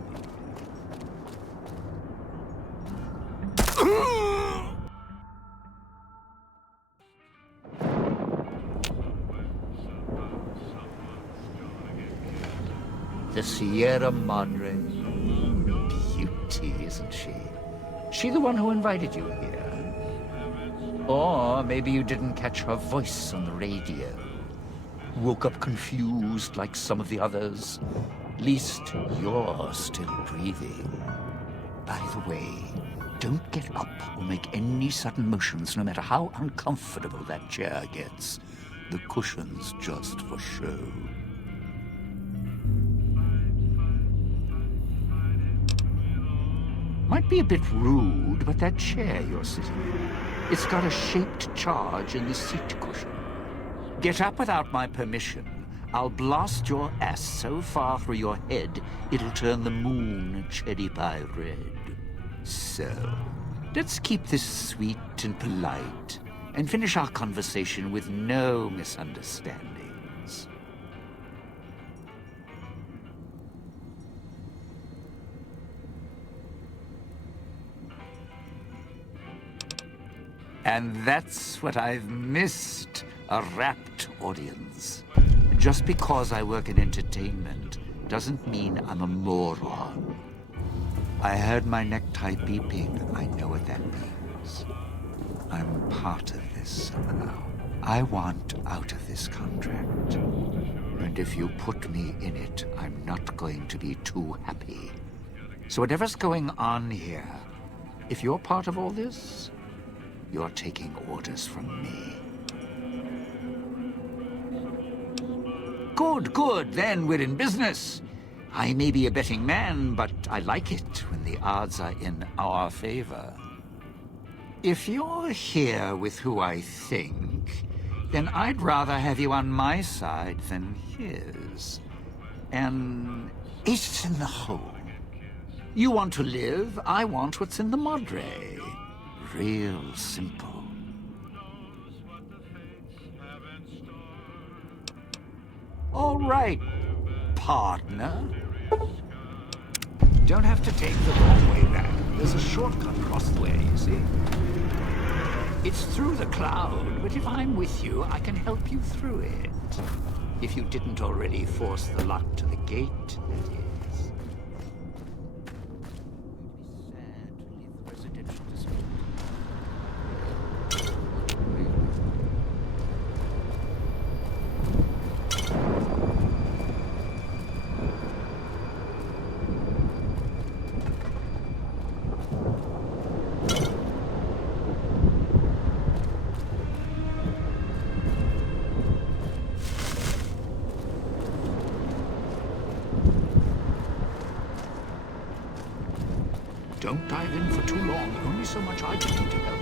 the Sierra Madre. Beauty, isn't she? She the one who invited you here? Or maybe you didn't catch her voice on the radio. Woke up confused like some of the others. Least you're still breathing. By the way, Don't get up or make any sudden motions, no matter how uncomfortable that chair gets. The cushion's just for show. Might be a bit rude, but that chair you're sitting in, it's got a shaped charge in the seat cushion. Get up without my permission. I'll blast your ass so far through your head, it'll turn the moon cherry pie red. So, let's keep this sweet and polite, and finish our conversation with no misunderstandings. And that's what I've missed, a rapt audience. Just because I work in entertainment doesn't mean I'm a moron. I heard my necktie beeping. I know what that means. I'm part of this somehow. I want out of this contract. And if you put me in it, I'm not going to be too happy. So whatever's going on here, if you're part of all this, you're taking orders from me. Good, good. Then we're in business. I may be a betting man, but I like it when the odds are in our favor. If you're here with who I think, then I'd rather have you on my side than his. And it's in the hole. You want to live, I want what's in the Madre. Real simple. All right, partner. Don't have to take the long way back. There's a shortcut across the way, you see? It's through the cloud, but if I'm with you, I can help you through it. If you didn't already force the lock to the gate, that is. It would be sad to leave the residential district. Don't dive in for too long. Only so much I can do to help.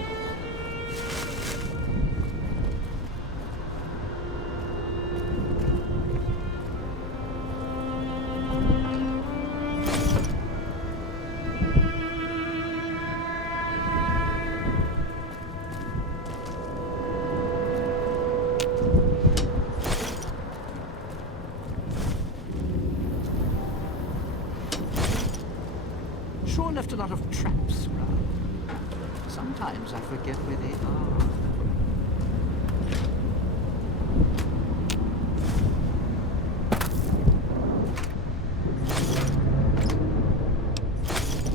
Sure left a lot of traps around. Sometimes I forget where they are.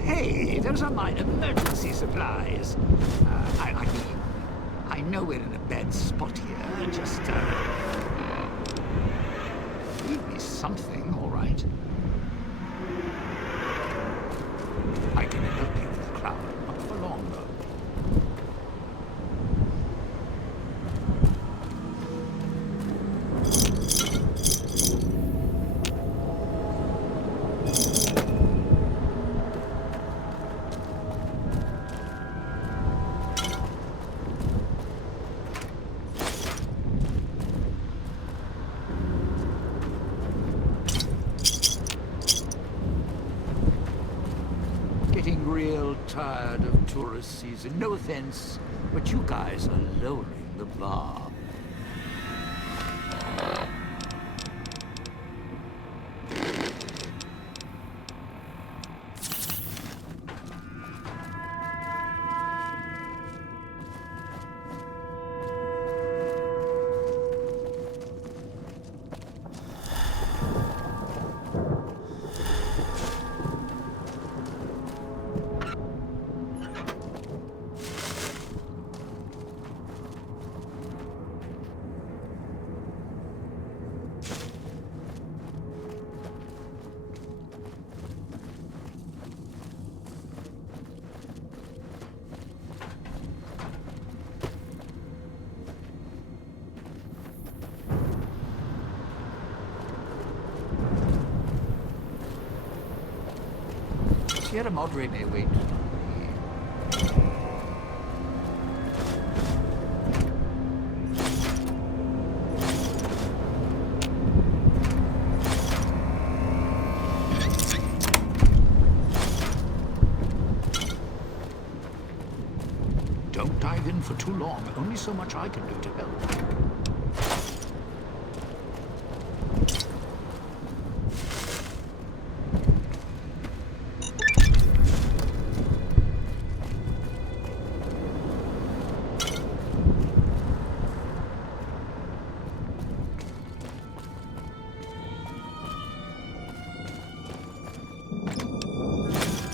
Hey, those are my emergency supplies. I mean, I know we're in a bad spot here. Just, leave me something, all right? I can help you with the cloud, not for long, though. Getting real tired of tourist season. No offense, but you guys are lowering the bar. Sierra Madre may wait. Don't dive in for too long. Only so much I can do to help.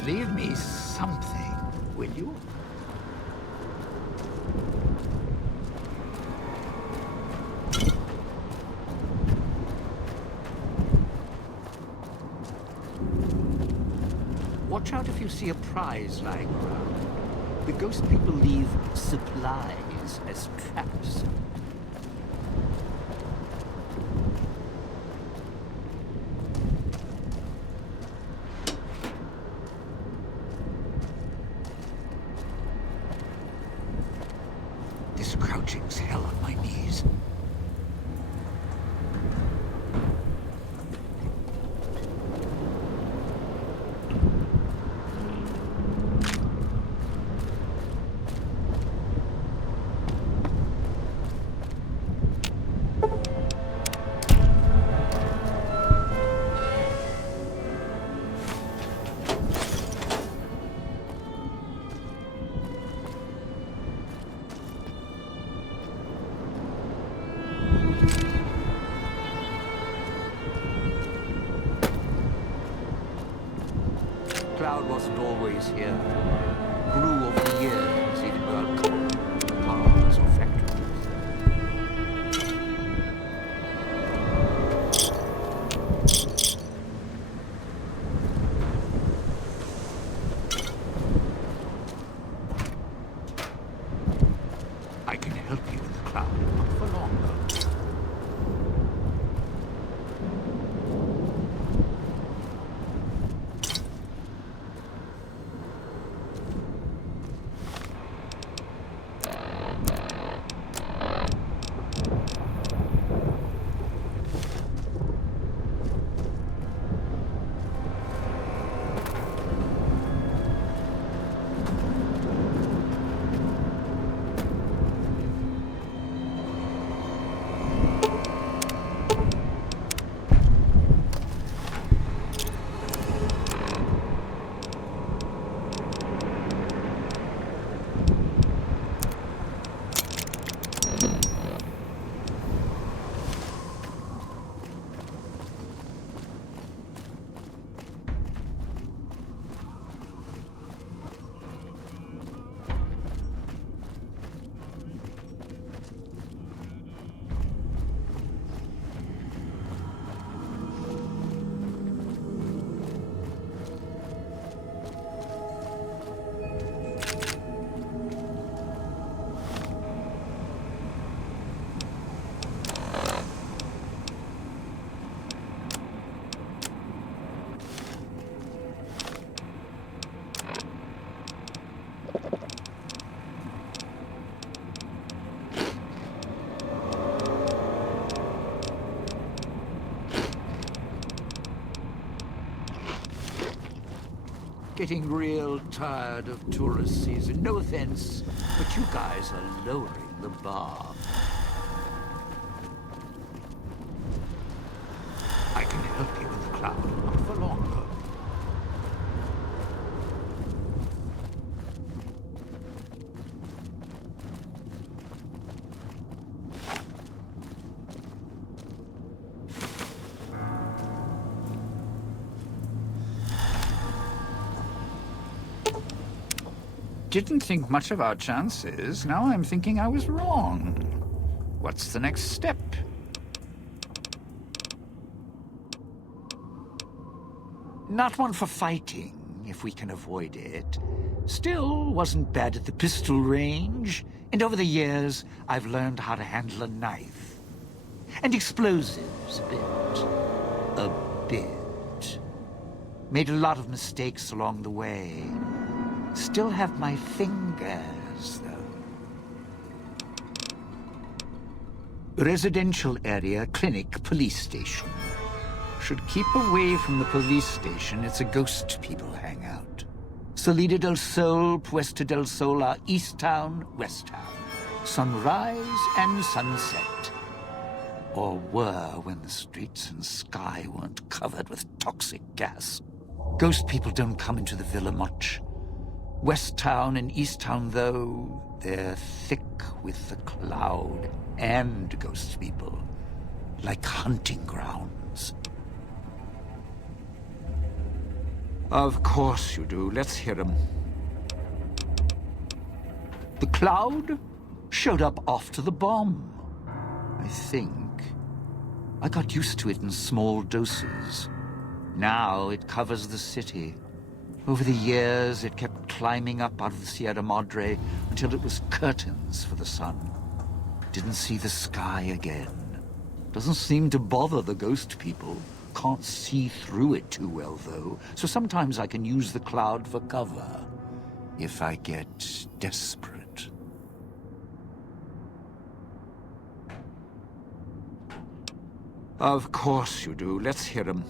Leave me something, will you? Watch out if you see a prize lying around. The ghost people leave supplies as traps. This crouching's hell on my knees. Cloud wasn't always here. Grew over the years, even without cars or factories. I can help you in the cloud, not for long though. Getting real tired of tourist season. No offense, but you guys are lowering the bar. I can help you in the cloud, not for long though. Didn't think much of our chances. Now I'm thinking I was wrong. What's the next step? Not one for fighting, if we can avoid it. Still, wasn't bad at the pistol range. And over the years, I've learned how to handle a knife. And explosives a bit. A bit. Made a lot of mistakes along the way. Still have my fingers, though. Residential area, clinic, police station. Should keep away from the police station. It's a ghost people hangout. Salida del Sol, Puesta del Sol are East Town, West Town. Sunrise and sunset. Or were when the streets and sky weren't covered with toxic gas. Ghost people don't come into the villa much. West Town and East Town, though, they're thick with the cloud and ghost people. Like hunting grounds. Of course you do. Let's hear 'em. The cloud showed up after the bomb, I think. I got used to it in small doses. Now it covers the city. Over the years, it kept climbing up out of the Sierra Madre until it was curtains for the sun. Didn't see the sky again. Doesn't seem to bother the ghost people. Can't see through it too well, though, so sometimes I can use the cloud for cover, if I get desperate. Of course you do. Let's hear 'em.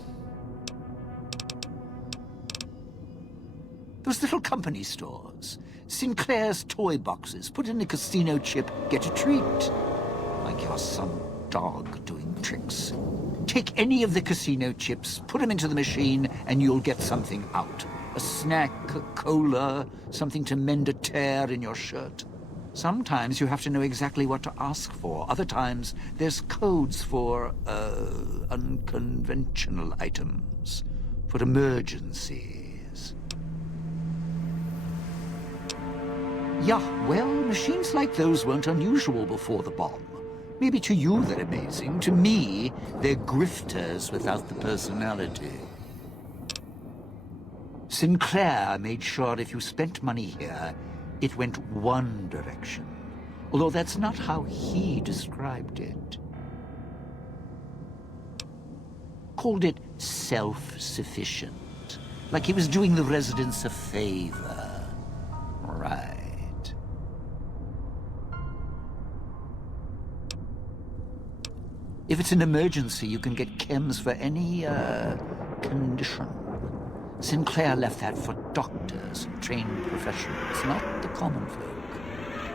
Those little company stores. Sinclair's toy boxes. Put in a casino chip, get a treat. Like you're some dog doing tricks. Take any of the casino chips, put them into the machine, and you'll get something out. A snack, a cola, something to mend a tear in your shirt. Sometimes you have to know exactly what to ask for. Other times, there's codes for, unconventional items. For emergencies. Yeah, well, machines like those weren't unusual before the bomb. Maybe to you they're amazing. To me, they're grifters without the personality. Sinclair made sure if you spent money here, it went one direction. Although that's not how he described it. Called it self-sufficient. Like he was doing the residents a favor. Right. If it's an emergency, you can get chems for any, condition. Sinclair left that for doctors and trained professionals, not the common folk.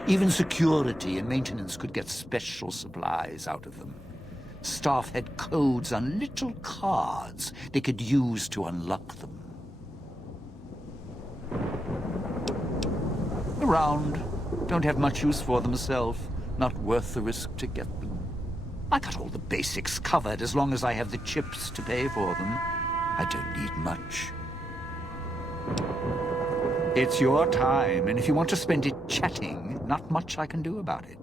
Even security and maintenance could get special supplies out of them. Staff had codes on little cards they could use to unlock them. Around. Don't have much use for them myself. Not worth the risk to get them. I got all the basics covered as long as I have the chips to pay for them. I don't need much. It's your time, and if you want to spend it chatting, not much I can do about it.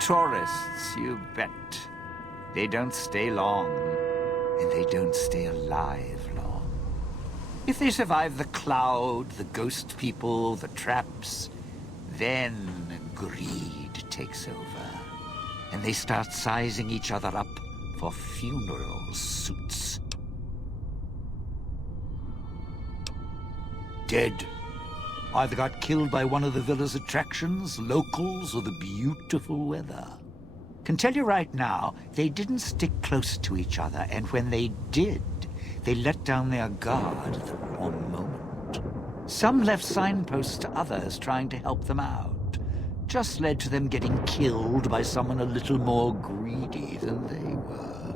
Tourists, you bet. They don't stay long, and they don't stay alive long. If they survive the cloud, the ghost people, the traps, then greed takes over, and they start sizing each other up for funeral suits. Dead. Either got killed by one of the villa's attractions, locals, or the beautiful weather. Can tell you right now, they didn't stick close to each other, and when they did, they let down their guard at the wrong moment. Some left signposts to others trying to help them out. Just led to them getting killed by someone a little more greedy than they were.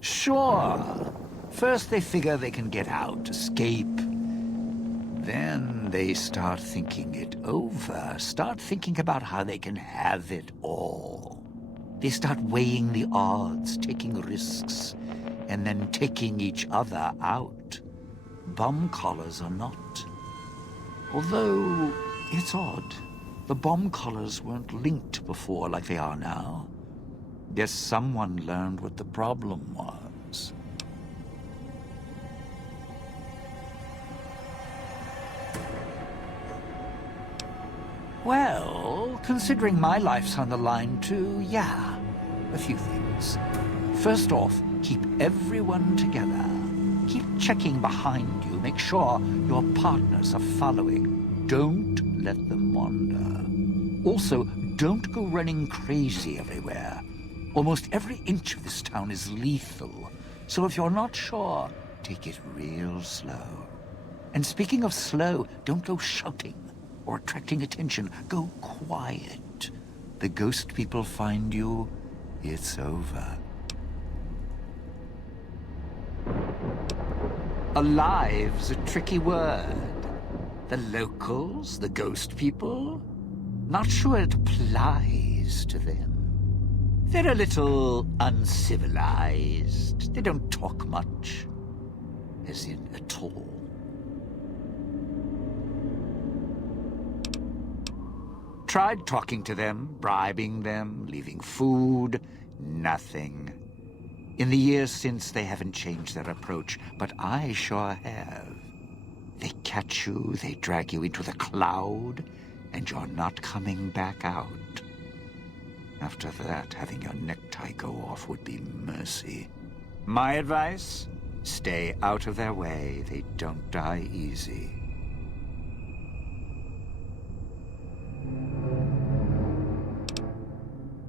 Sure. First they figure they can get out, escape. Then they start thinking it over, start thinking about how they can have it all. They start weighing the odds, taking risks, and then taking each other out. Bomb collars are not. Although, it's odd. The bomb collars weren't linked before like they are now. Guess someone learned what the problem was. Well, considering my life's on the line too, yeah, a few things. First off, keep everyone together. Keep checking behind you. Make sure your partners are following. Don't let them wander. Also, don't go running crazy everywhere. Almost every inch of this town is lethal. So if you're not sure, take it real slow. And speaking of slow, don't go shouting or attracting attention. Go quiet. The ghost people find you, it's over. Alive's a tricky word. The locals, the ghost people, not sure it applies to them. They're a little uncivilized. They don't talk much, as in at all. Tried talking to them, bribing them, leaving food, nothing. In the years since, they haven't changed their approach, but I sure have. They catch you, they drag you into the cloud, and you're not coming back out. After that, having your necktie go off would be mercy. My advice? Stay out of their way. They don't die easy.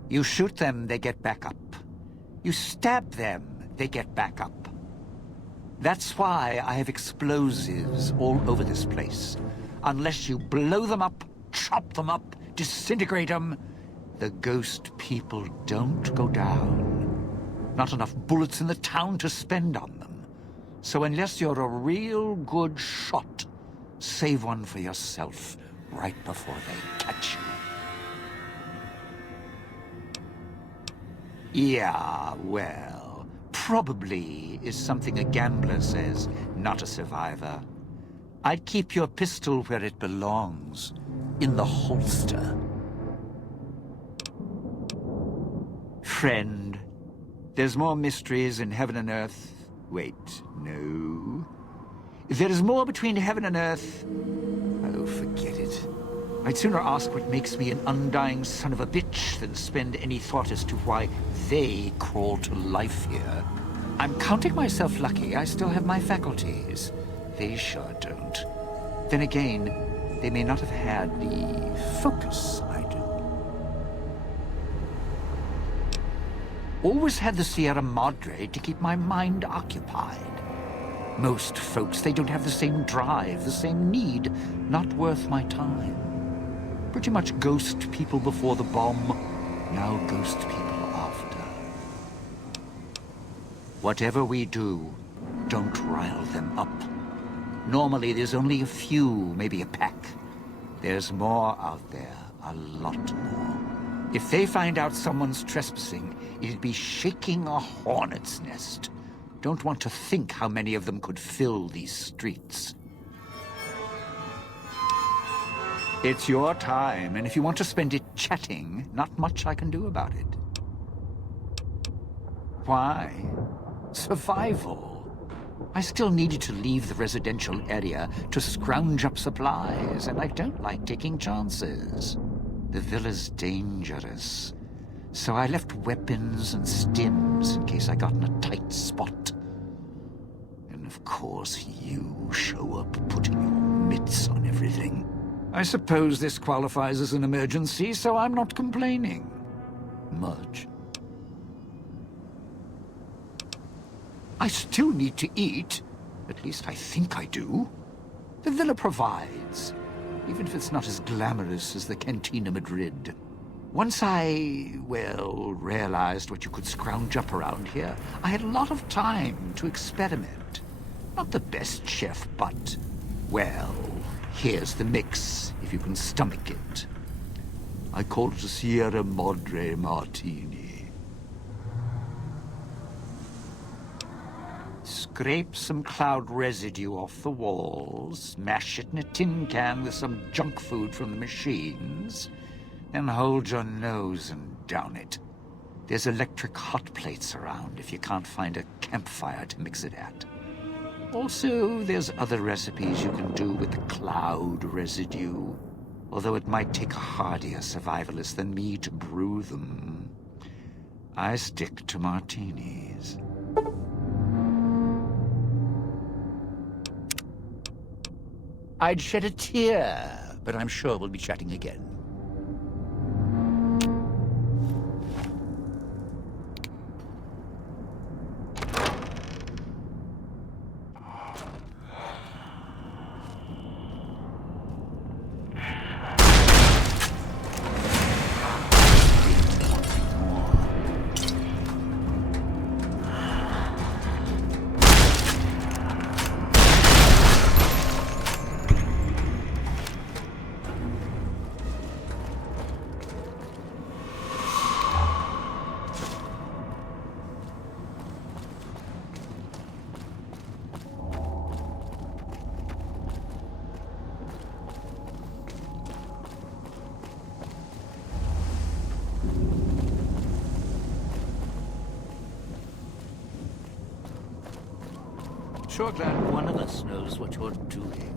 You shoot them, they get back up. You stab them, they get back up. That's why I have explosives all over this place. Unless you blow them up, chop them up, disintegrate them, the ghost people don't go down. Not enough bullets in the town to spend on them. So unless you're a real good shot, save one for yourself right before they catch you. Yeah, well, probably is something a gambler says, not a survivor. I'd keep your pistol where it belongs, in the holster. Friend, there's more mysteries in heaven and earth. Wait, no. There is more between heaven and earth. Oh, forget it. I'd sooner ask what makes me an undying son of a bitch than spend any thought as to why they crawl to life here. I'm counting myself lucky I still have my faculties. They sure don't. Then again, they may not have had the focus I do. Always had the Sierra Madre to keep my mind occupied. Most folks, they don't have the same drive, the same need. Not worth my time. Pretty much ghost people before the bomb, now ghost people after. Whatever we do, don't rile them up. Normally there's only a few, maybe a pack. There's more out there, a lot more. If they find out someone's trespassing, it'd be shaking a hornet's nest. Don't want to think how many of them could fill these streets. It's your time, and if you want to spend it chatting, not much I can do about it. Why? Survival. I still needed to leave the residential area to scrounge up supplies, and I don't like taking chances. The villa's dangerous, so I left weapons and stims in case I got in a tight spot. And of course, you show up putting your mitts on everything. I suppose this qualifies as an emergency, so I'm not complaining. Much. I still need to eat. At least I think I do. The villa provides, even if it's not as glamorous as the Cantina Madrid. Once I, well, realized what you could scrounge up around here, I had a lot of time to experiment. Not the best chef, but, well, here's the mix, if you can stomach it. I call it a Sierra Madre Martini. Scrape some cloud residue off the walls, mash it in a tin can with some junk food from the machines, then hold your nose and down it. There's electric hot plates around if you can't find a campfire to mix it at. Also, there's other recipes you can do with the cloud residue, although it might take a hardier survivalist than me to brew them. I stick to martinis. I'd shed a tear, but I'm sure we'll be chatting again. Sure glad one of us knows what you're doing.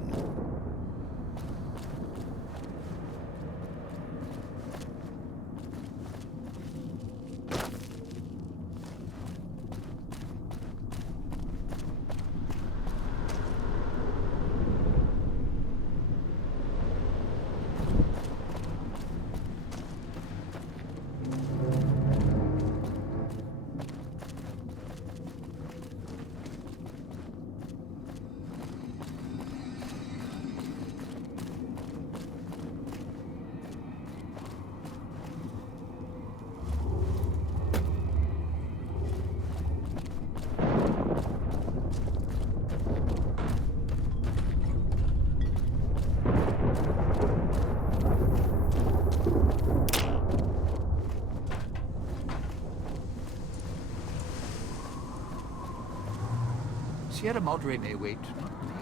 Sierra Madre may wait, not me.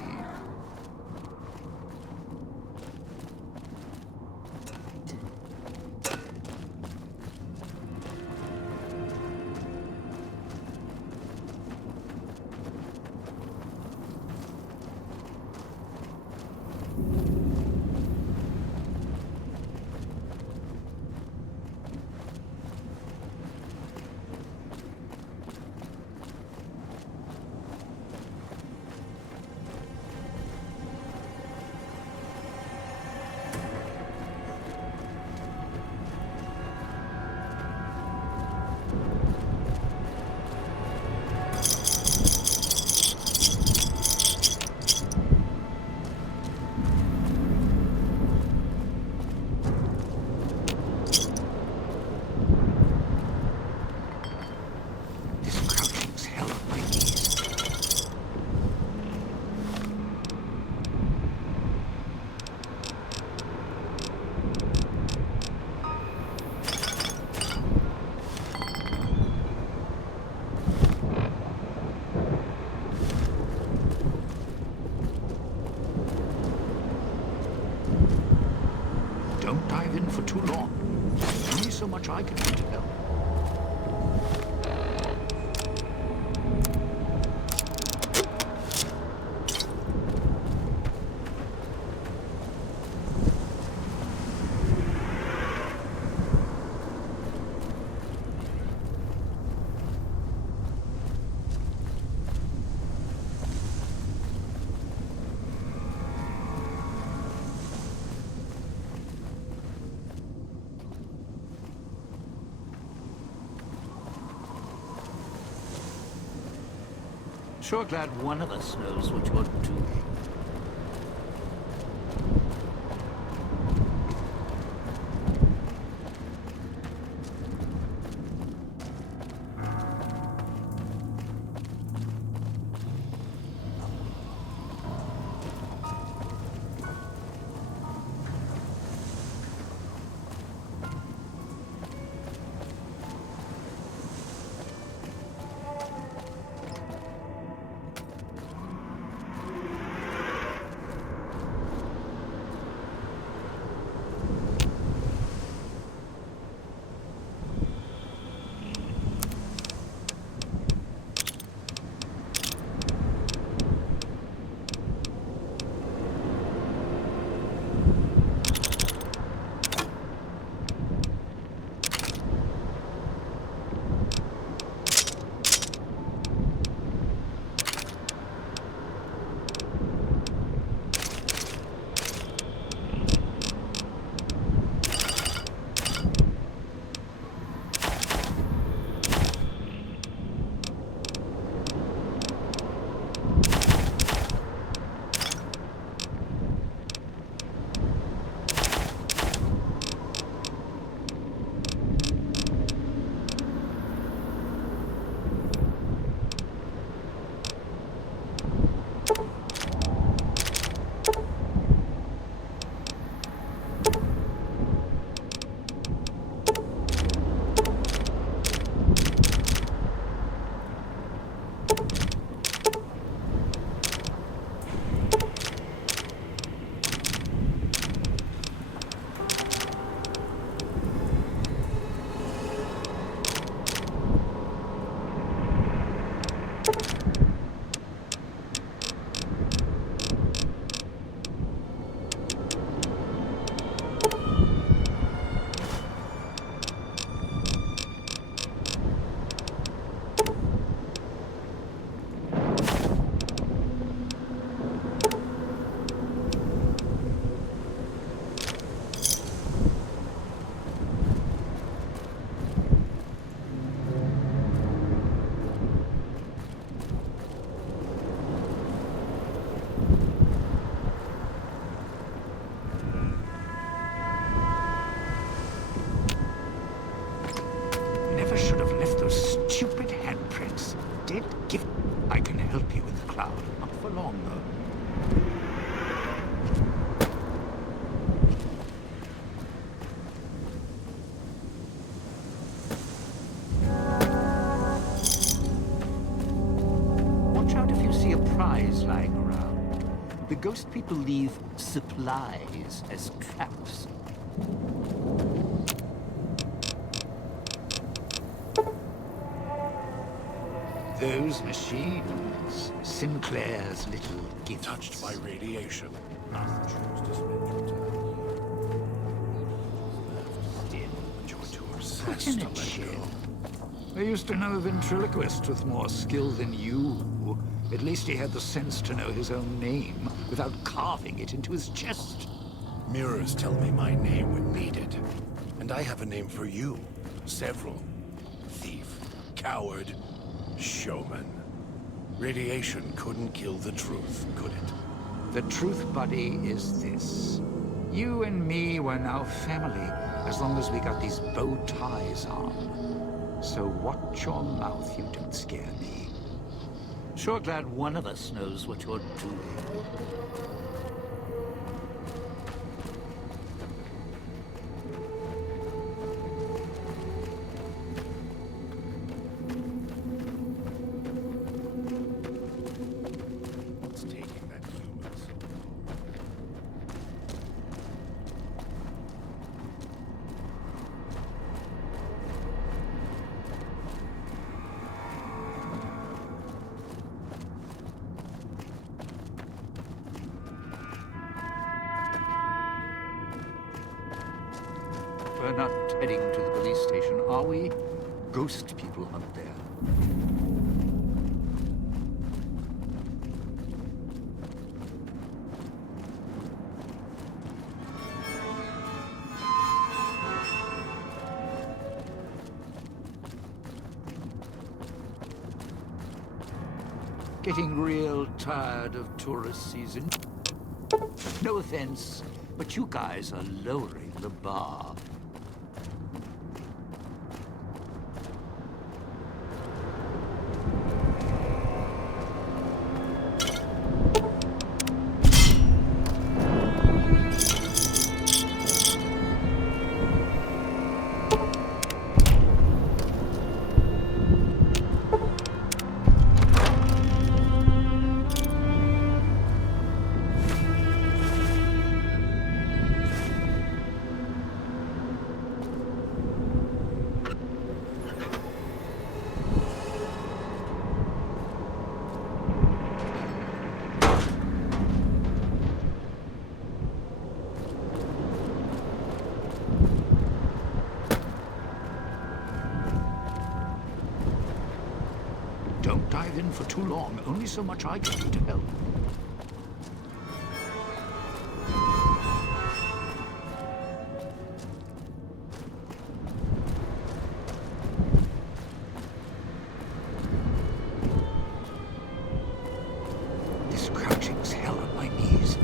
Don't dive in for too long. Only so much I can do to help. Sure glad one of us knows what you're doing. help you in the cloud. Not for long, though. Watch out if you see a prize lying around. The ghost people leave supplies as traps. Those machines, Sinclair's little gifts. Touched by radiation. Such an chill. I used to know a ventriloquist with more skill than you. At least he had the sense to know his own name without carving it into his chest. Mirrors tell me my name when needed. And I have a name for you. Several. Thief. Coward. Showman. Radiation couldn't kill the truth, could it? The truth, buddy, is this. You and me were now family, as long as we got these bow ties on. So watch your mouth, you don't scare me. Sure glad one of us knows what you're doing. What's taking that human soul? We're not heading to the police station, are we? Ghost people up there. Getting real tired of tourist season. No offense, but you guys are lowering the bar. Don't dive in for too long. Only so much I can do to help. This crouching's hell on my knees.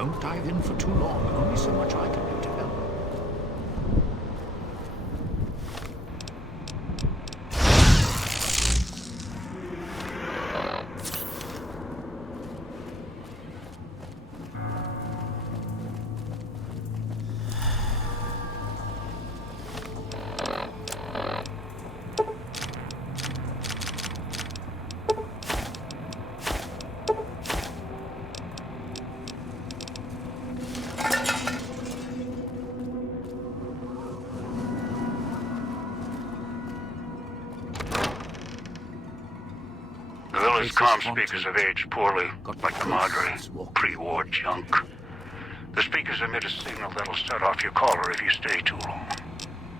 Don't dive in for too long. Only so much I can do to help. The village comm speakers have aged poorly, like the Madre. Pre-war junk. The speakers emit a signal that'll set off your caller if you stay too long.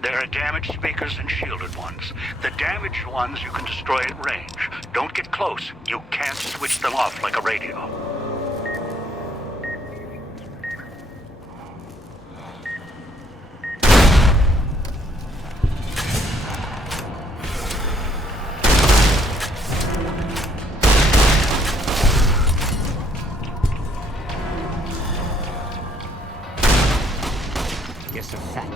There are damaged speakers and shielded ones. The damaged ones you can destroy at range. Don't get close. You can't switch them off like a radio. Guess a fact.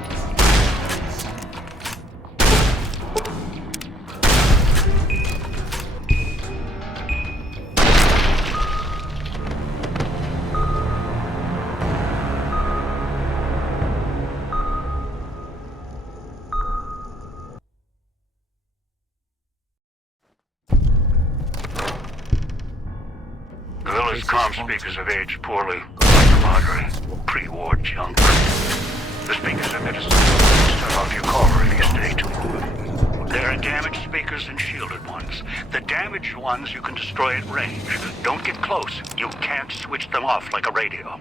The village comm speakers have aged poorly, like the Madre. Pre-war junk. The speakers emit a signal that'll set off your caller if you stay too long. There are damaged speakers and shielded ones. The damaged ones you can destroy at range. Don't get close. You can't switch them off like a radio.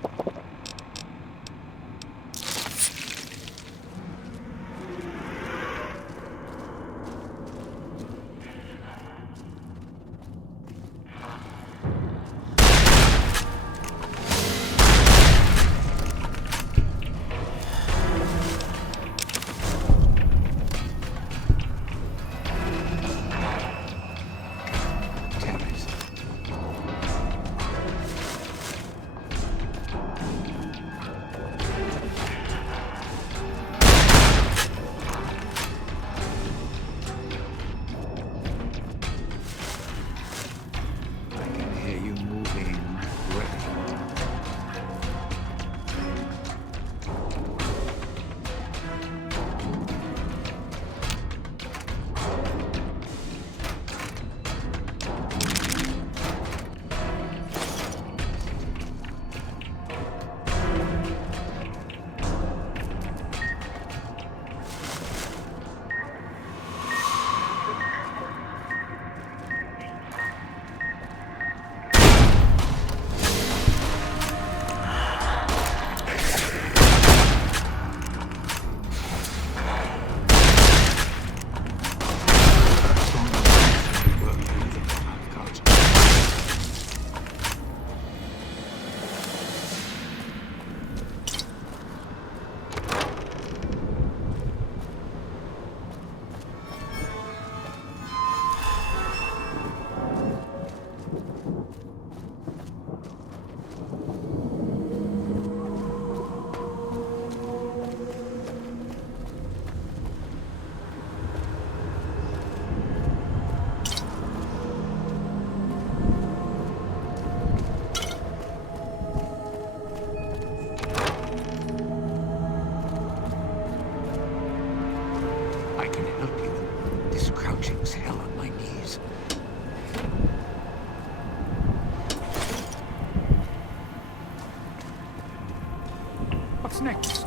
What's next?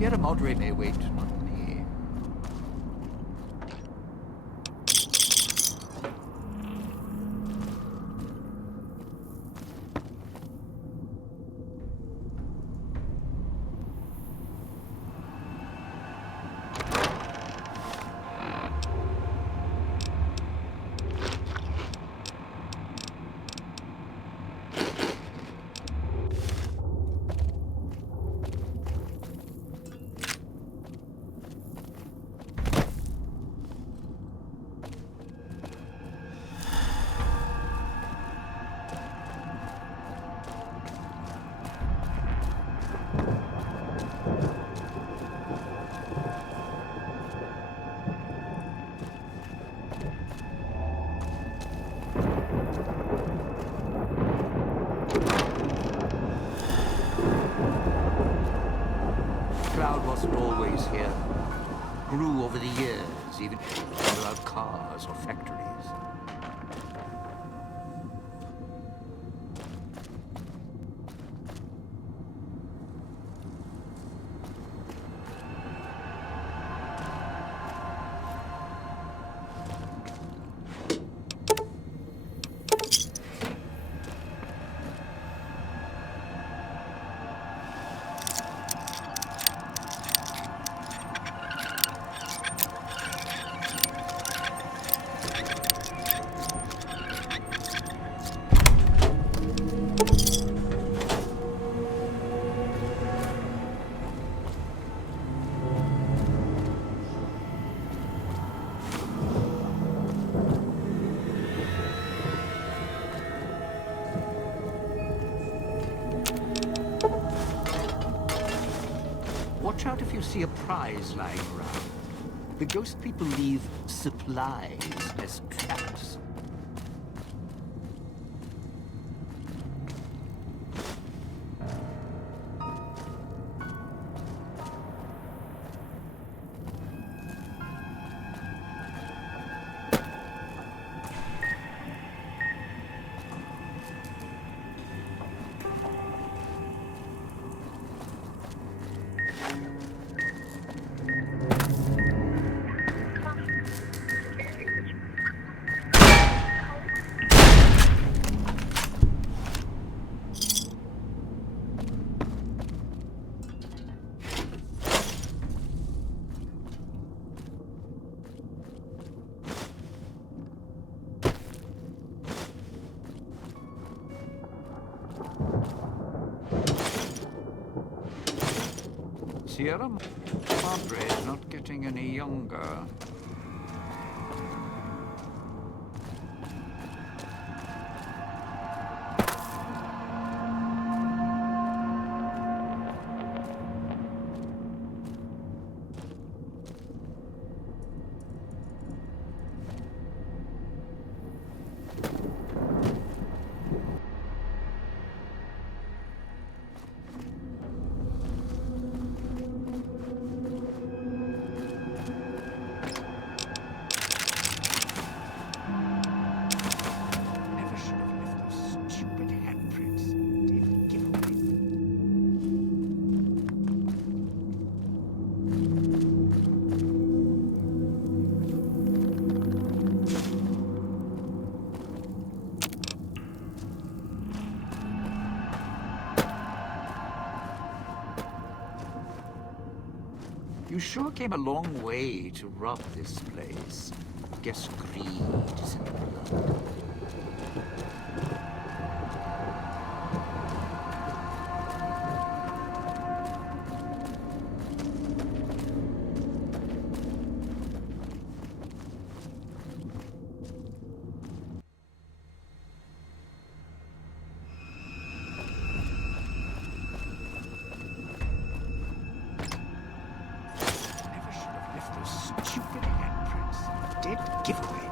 Sierra Madre may wait, not me. Cloud wasn't always here. Grew over the years, even without cars or factories. Watch out if you see a prize lying around. The ghost people leave supplies as traps. Sierra Madre is not getting any younger. You sure came a long way to rob this place. Guess greed is in the blood. Stupid handprints. Dead giveaway.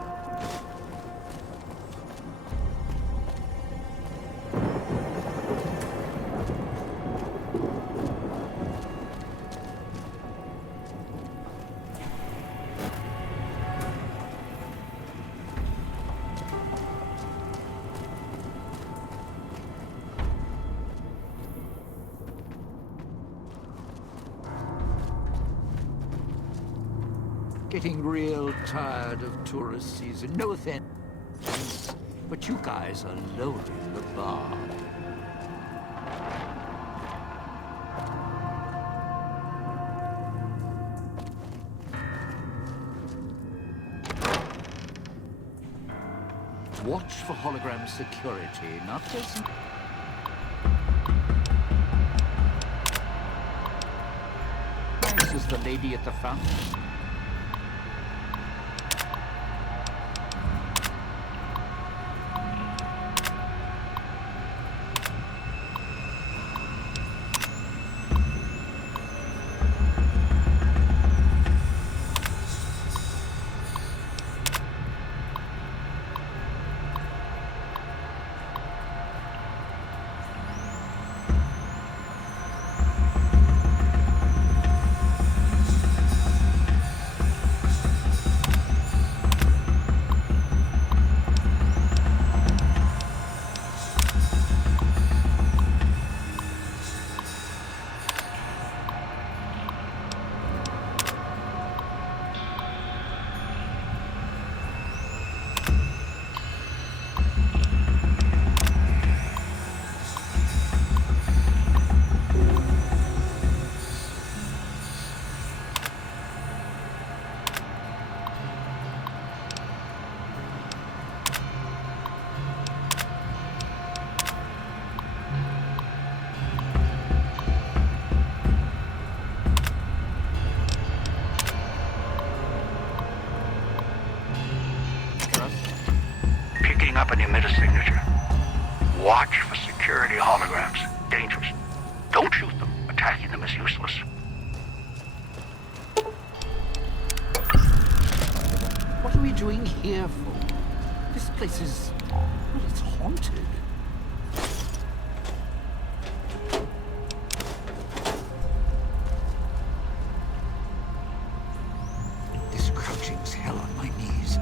Getting real tired of tourist season. No offense, but you guys are lowering the bar. Watch for hologram security, not just... This is the lady at the front. Picking up an emitter signature. Watch for security holograms. Dangerous. Don't shoot them. Attacking them is useless. What are we doing here for? This place is... well, it's haunted. This crouching's hell on my knees.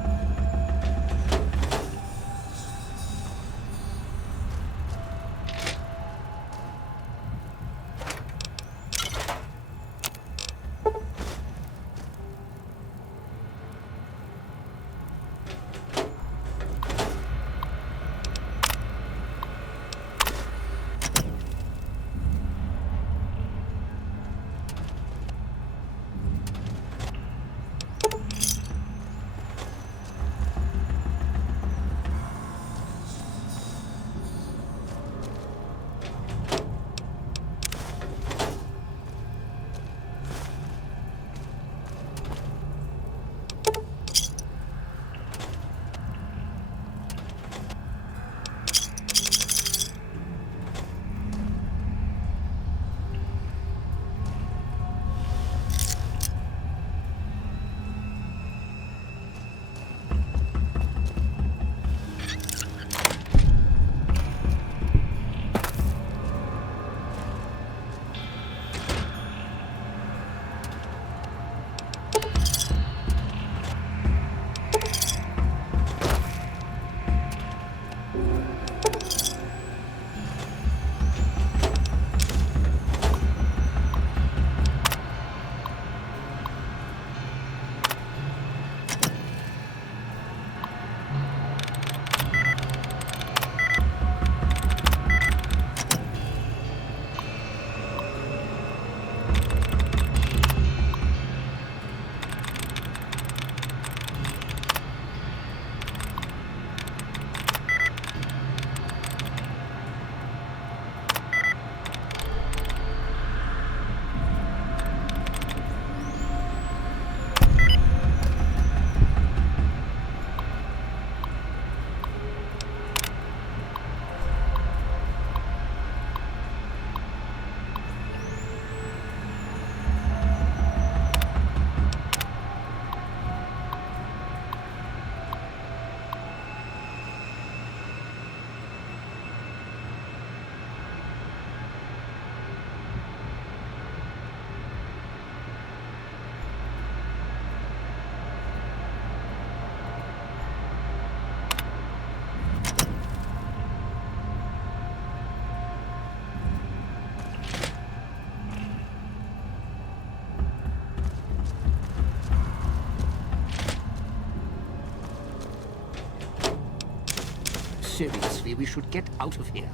seriously, we should get out of here.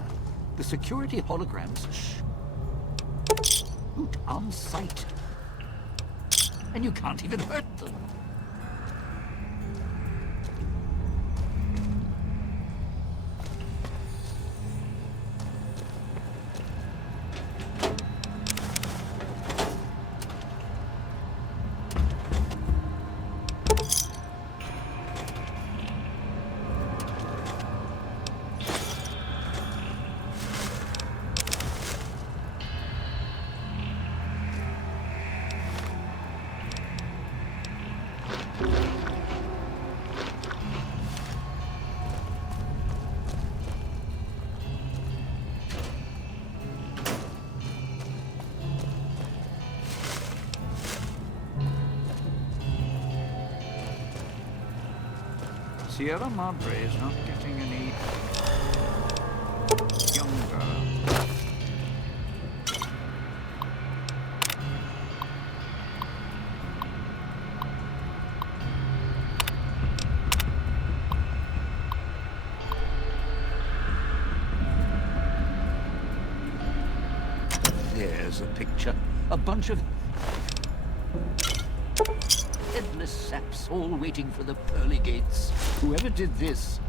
The security holograms shoot on sight. And you can't even hurt them. Sierra Madre is not getting any younger. There's a picture. A bunch of headless saps all waiting for the pearly gates. Whoever did this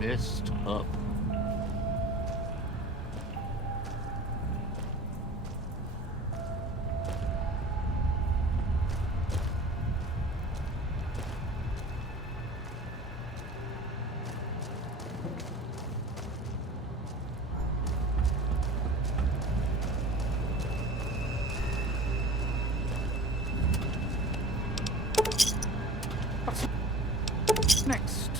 messed up. Next.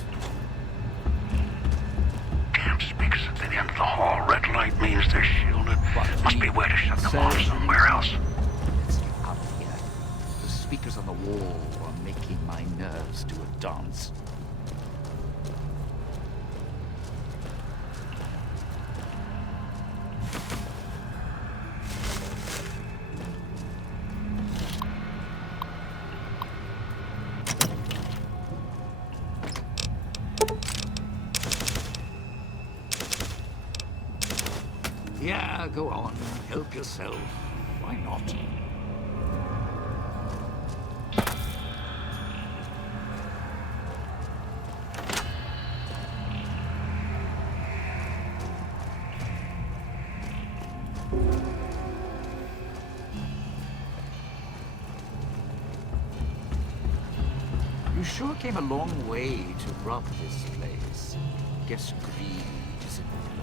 Damn speakers at the end of the hall. Red light means they're shielded. Must be a way to shut them off somewhere else. Let's get out of here. The speakers on the wall are making my nerves do a dance. Yeah, go on. Help yourself. Why not? You sure came a long way to rob this place. Guess greed is in the blood.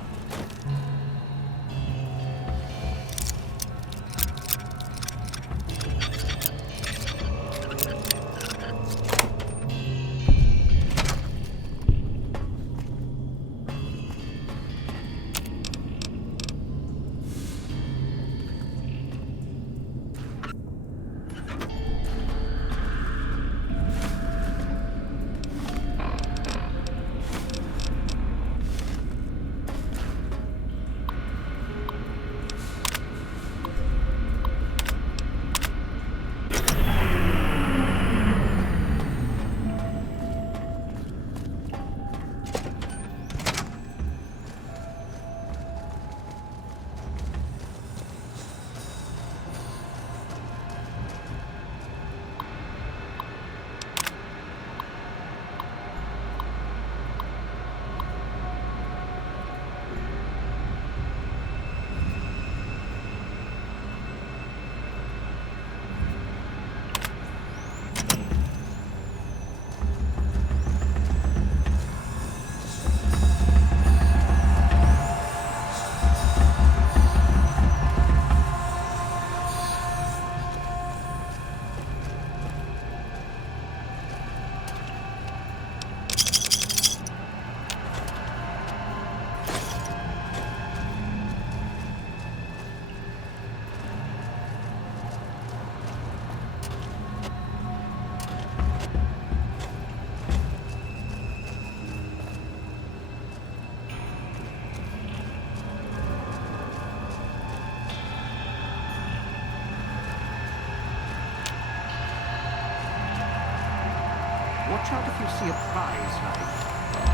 Watch out if you see a prize like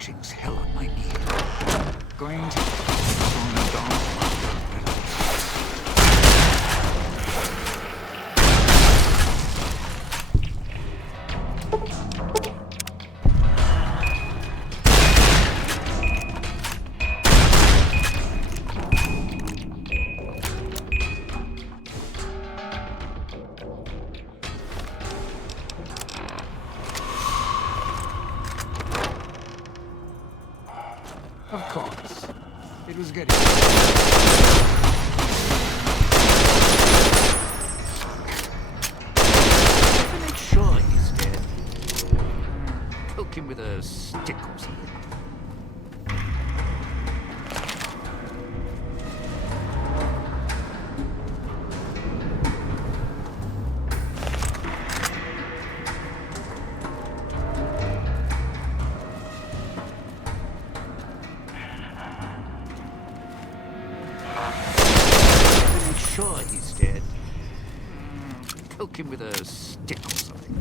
Coaching's hell on my knee. Going to tone down my Of course. It was getting... To make sure he's dead, poke him with a stick or something. Sure he's dead. Poke him with a stick or something.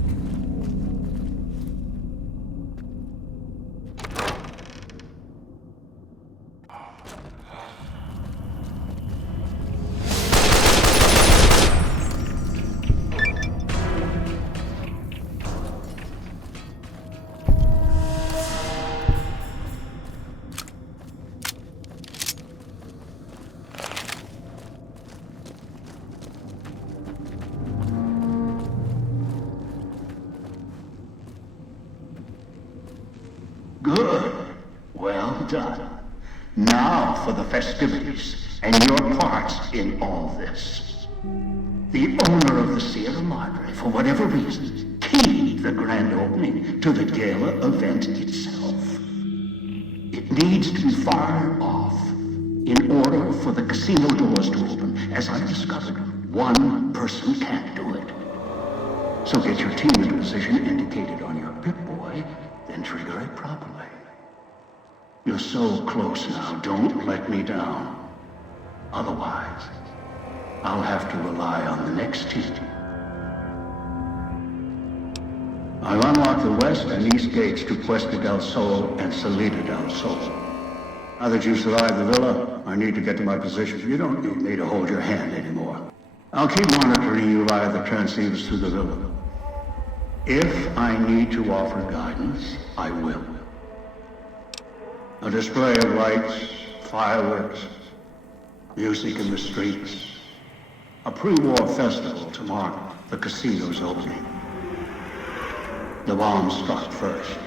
Good. Well done. Now for the festivities and your parts in all this. The owner of the Sierra Madre, for whatever reason, keyed the grand opening to the gala event itself. It needs to be fired off in order for the casino doors to open. As I discovered, one person can't do it. So get your team into position indicated on your Pip-Boy, then trigger it properly. You're so close now, don't let me down. Otherwise, I'll have to rely on the next team. I've unlocked the west and east gates to Puesta del Sol and Salida del Sol. Now that you've survived the villa, I need to get to my position. You don't need me to hold your hand anymore. I'll keep monitoring you via the transceivers through the villa. If I need to offer guidance, I will. A display of lights, fireworks, music in the streets, a pre-war festival to mark the casino's opening. The bomb struck first.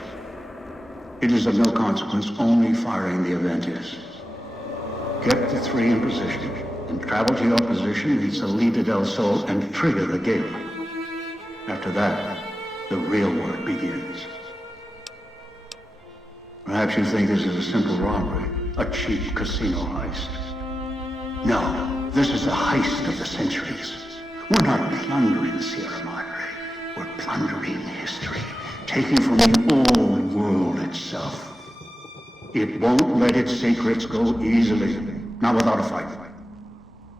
It is of no consequence, only firing the event is. Get the three in position, and travel to your position in Salida del Sol and trigger the gate. After that, the real work begins. Perhaps you think this is a simple robbery, a cheap casino heist. No, this is a heist of the centuries. We're not plundering Sierra Madre. We're plundering history, taking from the old world itself. It won't let its secrets go easily, not without a fight.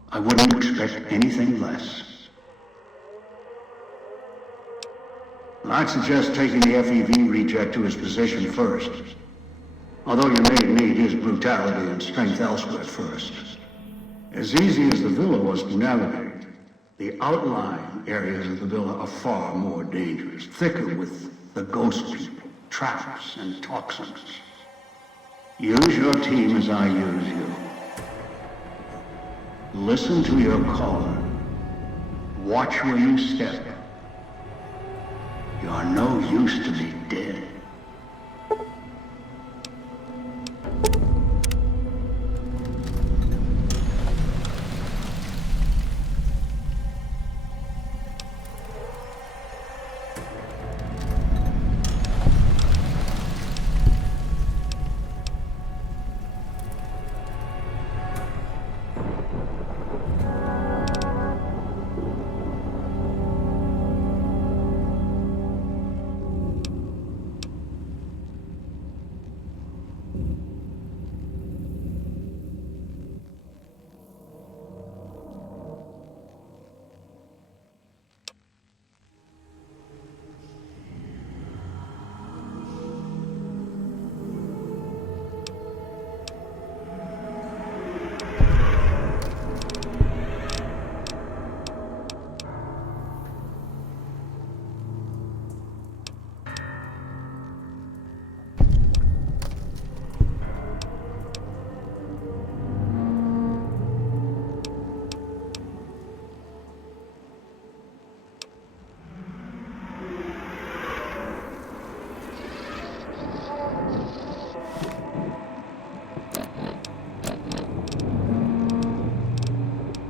I wouldn't expect anything less. I'd suggest taking the FEV reject to his position first. Although you may need his brutality and strength elsewhere first. As easy as the villa was to navigate, the outlying areas of the villa are far more dangerous, thicker with the ghost people, traps, and toxins. Use your team as I use you. Listen to your caller. Watch where you step. You are no use to me dead.